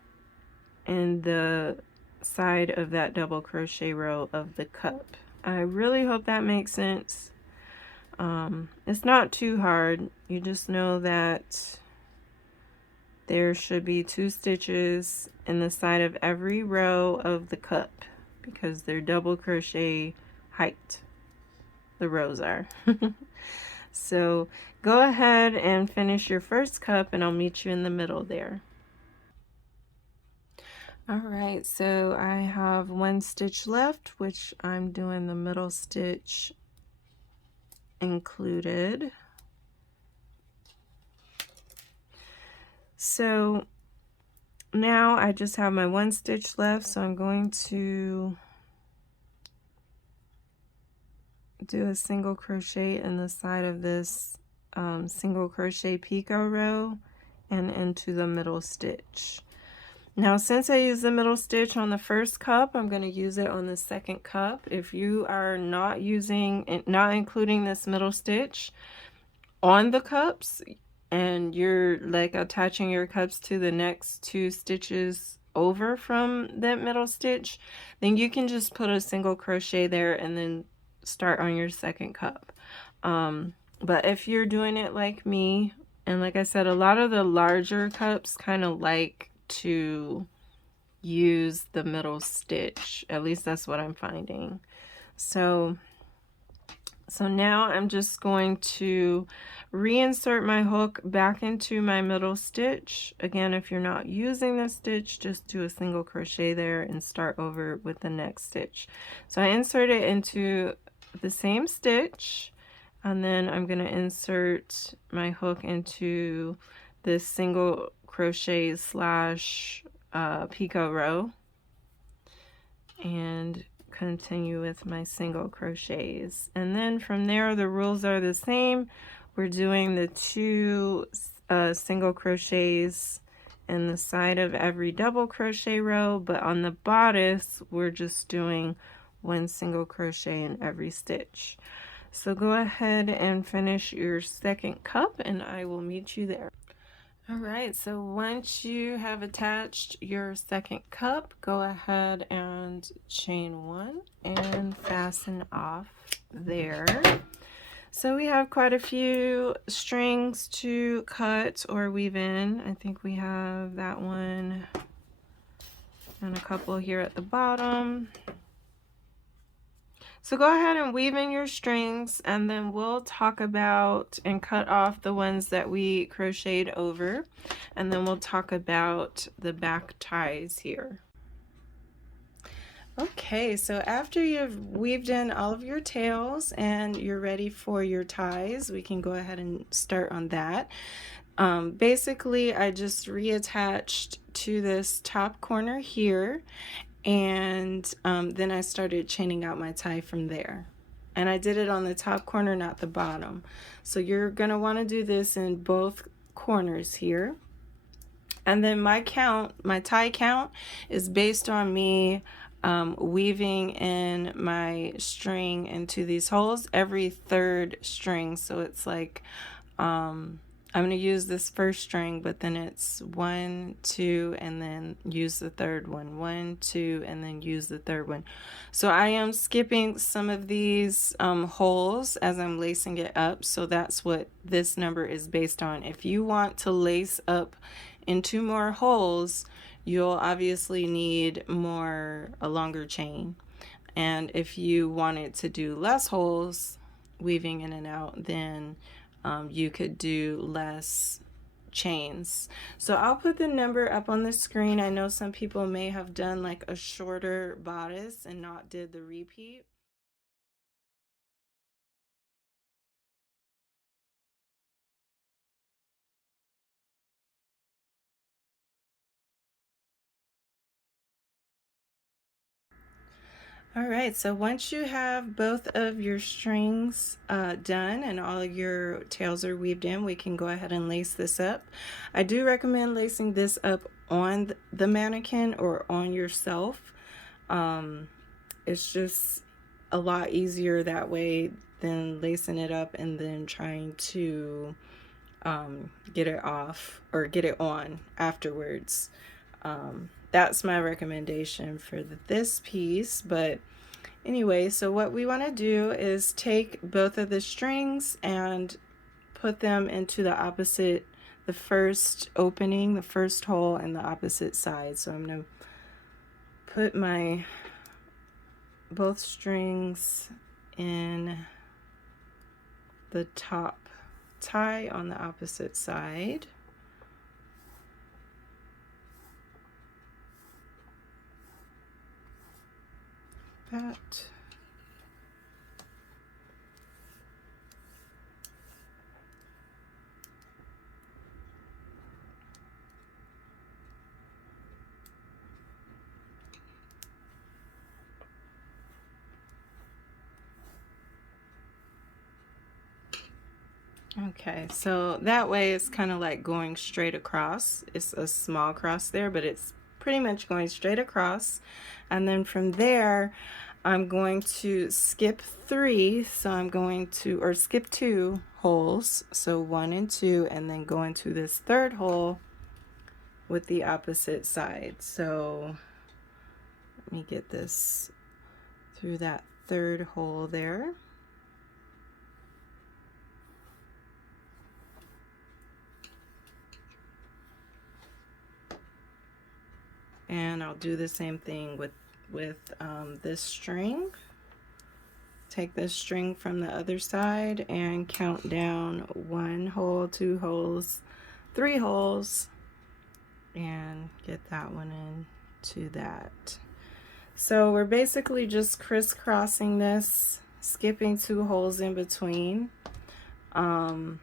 in the side of that double crochet row of the cup. I really hope that makes sense. It's not too hard. You just know that there should be 2 stitches in the side of every row of the cup because they're double crochet height. The rows are. So go ahead and finish your first cup and I'll meet you in the middle there. Alright, so I have 1 stitch left, which I'm doing the middle stitch included. So now I just have my 1 stitch left, so I'm going to do a single crochet in the side of this single crochet picot row and into the middle stitch. Now, since I used the middle stitch on the first cup, I'm going to use it on the second cup. If you are not including this middle stitch on the cups, and you're like attaching your cups to the next 2 stitches over from that middle stitch, then you can just put a single crochet there and then start on your second cup. But if you're doing it like me, and like I said, a lot of the larger cups kind of like to use the middle stitch, at least that's what I'm finding. So now I'm just going to reinsert my hook back into my middle stitch. Again, if you're not using the stitch, just do a single crochet there and start over with the next stitch. So I insert it into the same stitch, and then I'm going to insert my hook into this single crochet slash picot row and continue with my single crochets. And then from there the rules are the same. We're doing the 2 single crochets in the side of every double crochet row, but on the bodice we're just doing 1 single crochet in every stitch. So go ahead and finish your second cup and I will meet you there. Alright, so once you have attached your second cup, go ahead and chain 1 and fasten off there. So we have quite a few strings to cut or weave in. I think we have that one and a couple here at the bottom. So go ahead and weave in your strings, and then we'll talk about and cut off the ones that we crocheted over, and then we'll talk about the back ties here. Okay, so after you've weaved in all of your tails and you're ready for your ties, we can go ahead and start on that. Basically, I just reattached to this top corner here, and then I started chaining out my tie from there, and I did it on the top corner, not the bottom. So you're gonna want to do this in both corners here. And then my tie count is based on me weaving in my string into these holes every third string. So it's like I'm going to use this first string, but then it's 1, 2, and then use the third one. 1, 2, and then use the third one. So I am skipping some of these holes as I'm lacing it up. So that's what this number is based on. If you want to lace up into more holes, you'll obviously need a longer chain. And if you wanted to do less holes, weaving in and out, then you could do less chains. So I'll put the number up on the screen. I know some people may have done like a shorter bodice and not did the repeat. All right, so once you have both of your strings done and all of your tails are weaved in, we can go ahead and lace this up. I do recommend lacing this up on the mannequin or on yourself. It's just a lot easier that way than lacing it up and then trying to get it off or get it on afterwards. That's my recommendation for this piece. But anyway, so what we want to do is take both of the strings and put them into the opposite, the first opening, the first hole, and the opposite side. So I'm going to put my both strings in the top tie on the opposite side. That. Okay, so that way it's kind of like going straight across. It's a small cross there, but it's pretty much going straight across. And then from there, I'm going to skip 3. So I'm going to, or skip 2 holes. So 1 and 2, and then go into this third hole with the opposite side. So let me get this through that third hole there. And I'll do the same thing with this string. Take this string from the other side and count down 1 hole, 2 holes, 3 holes, and get that one into that. So we're basically just crisscrossing this, skipping 2 holes in between. That's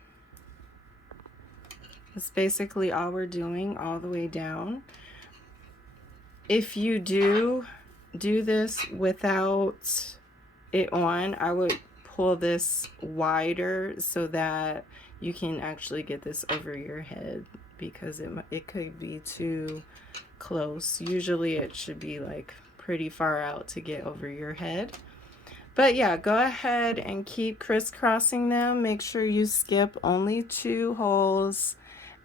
basically all we're doing all the way down. If you do this without it on, I would pull this wider so that you can actually get this over your head, because it could be too close. Usually it should be like pretty far out to get over your head. But yeah, go ahead and keep crisscrossing them. Make sure you skip only 2 holes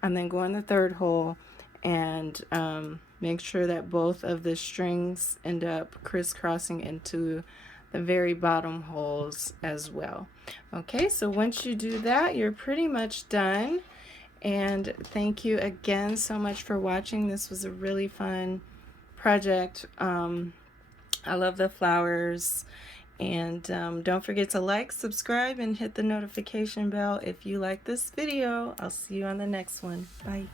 and then go in the third hole, and make sure that both of the strings end up crisscrossing into the very bottom holes as well. Okay, so once you do that, you're pretty much done. And thank you again so much for watching. This was a really fun project. I love the flowers. And don't forget to like, subscribe, and hit the notification bell if you like this video. I'll see you on the next one. Bye.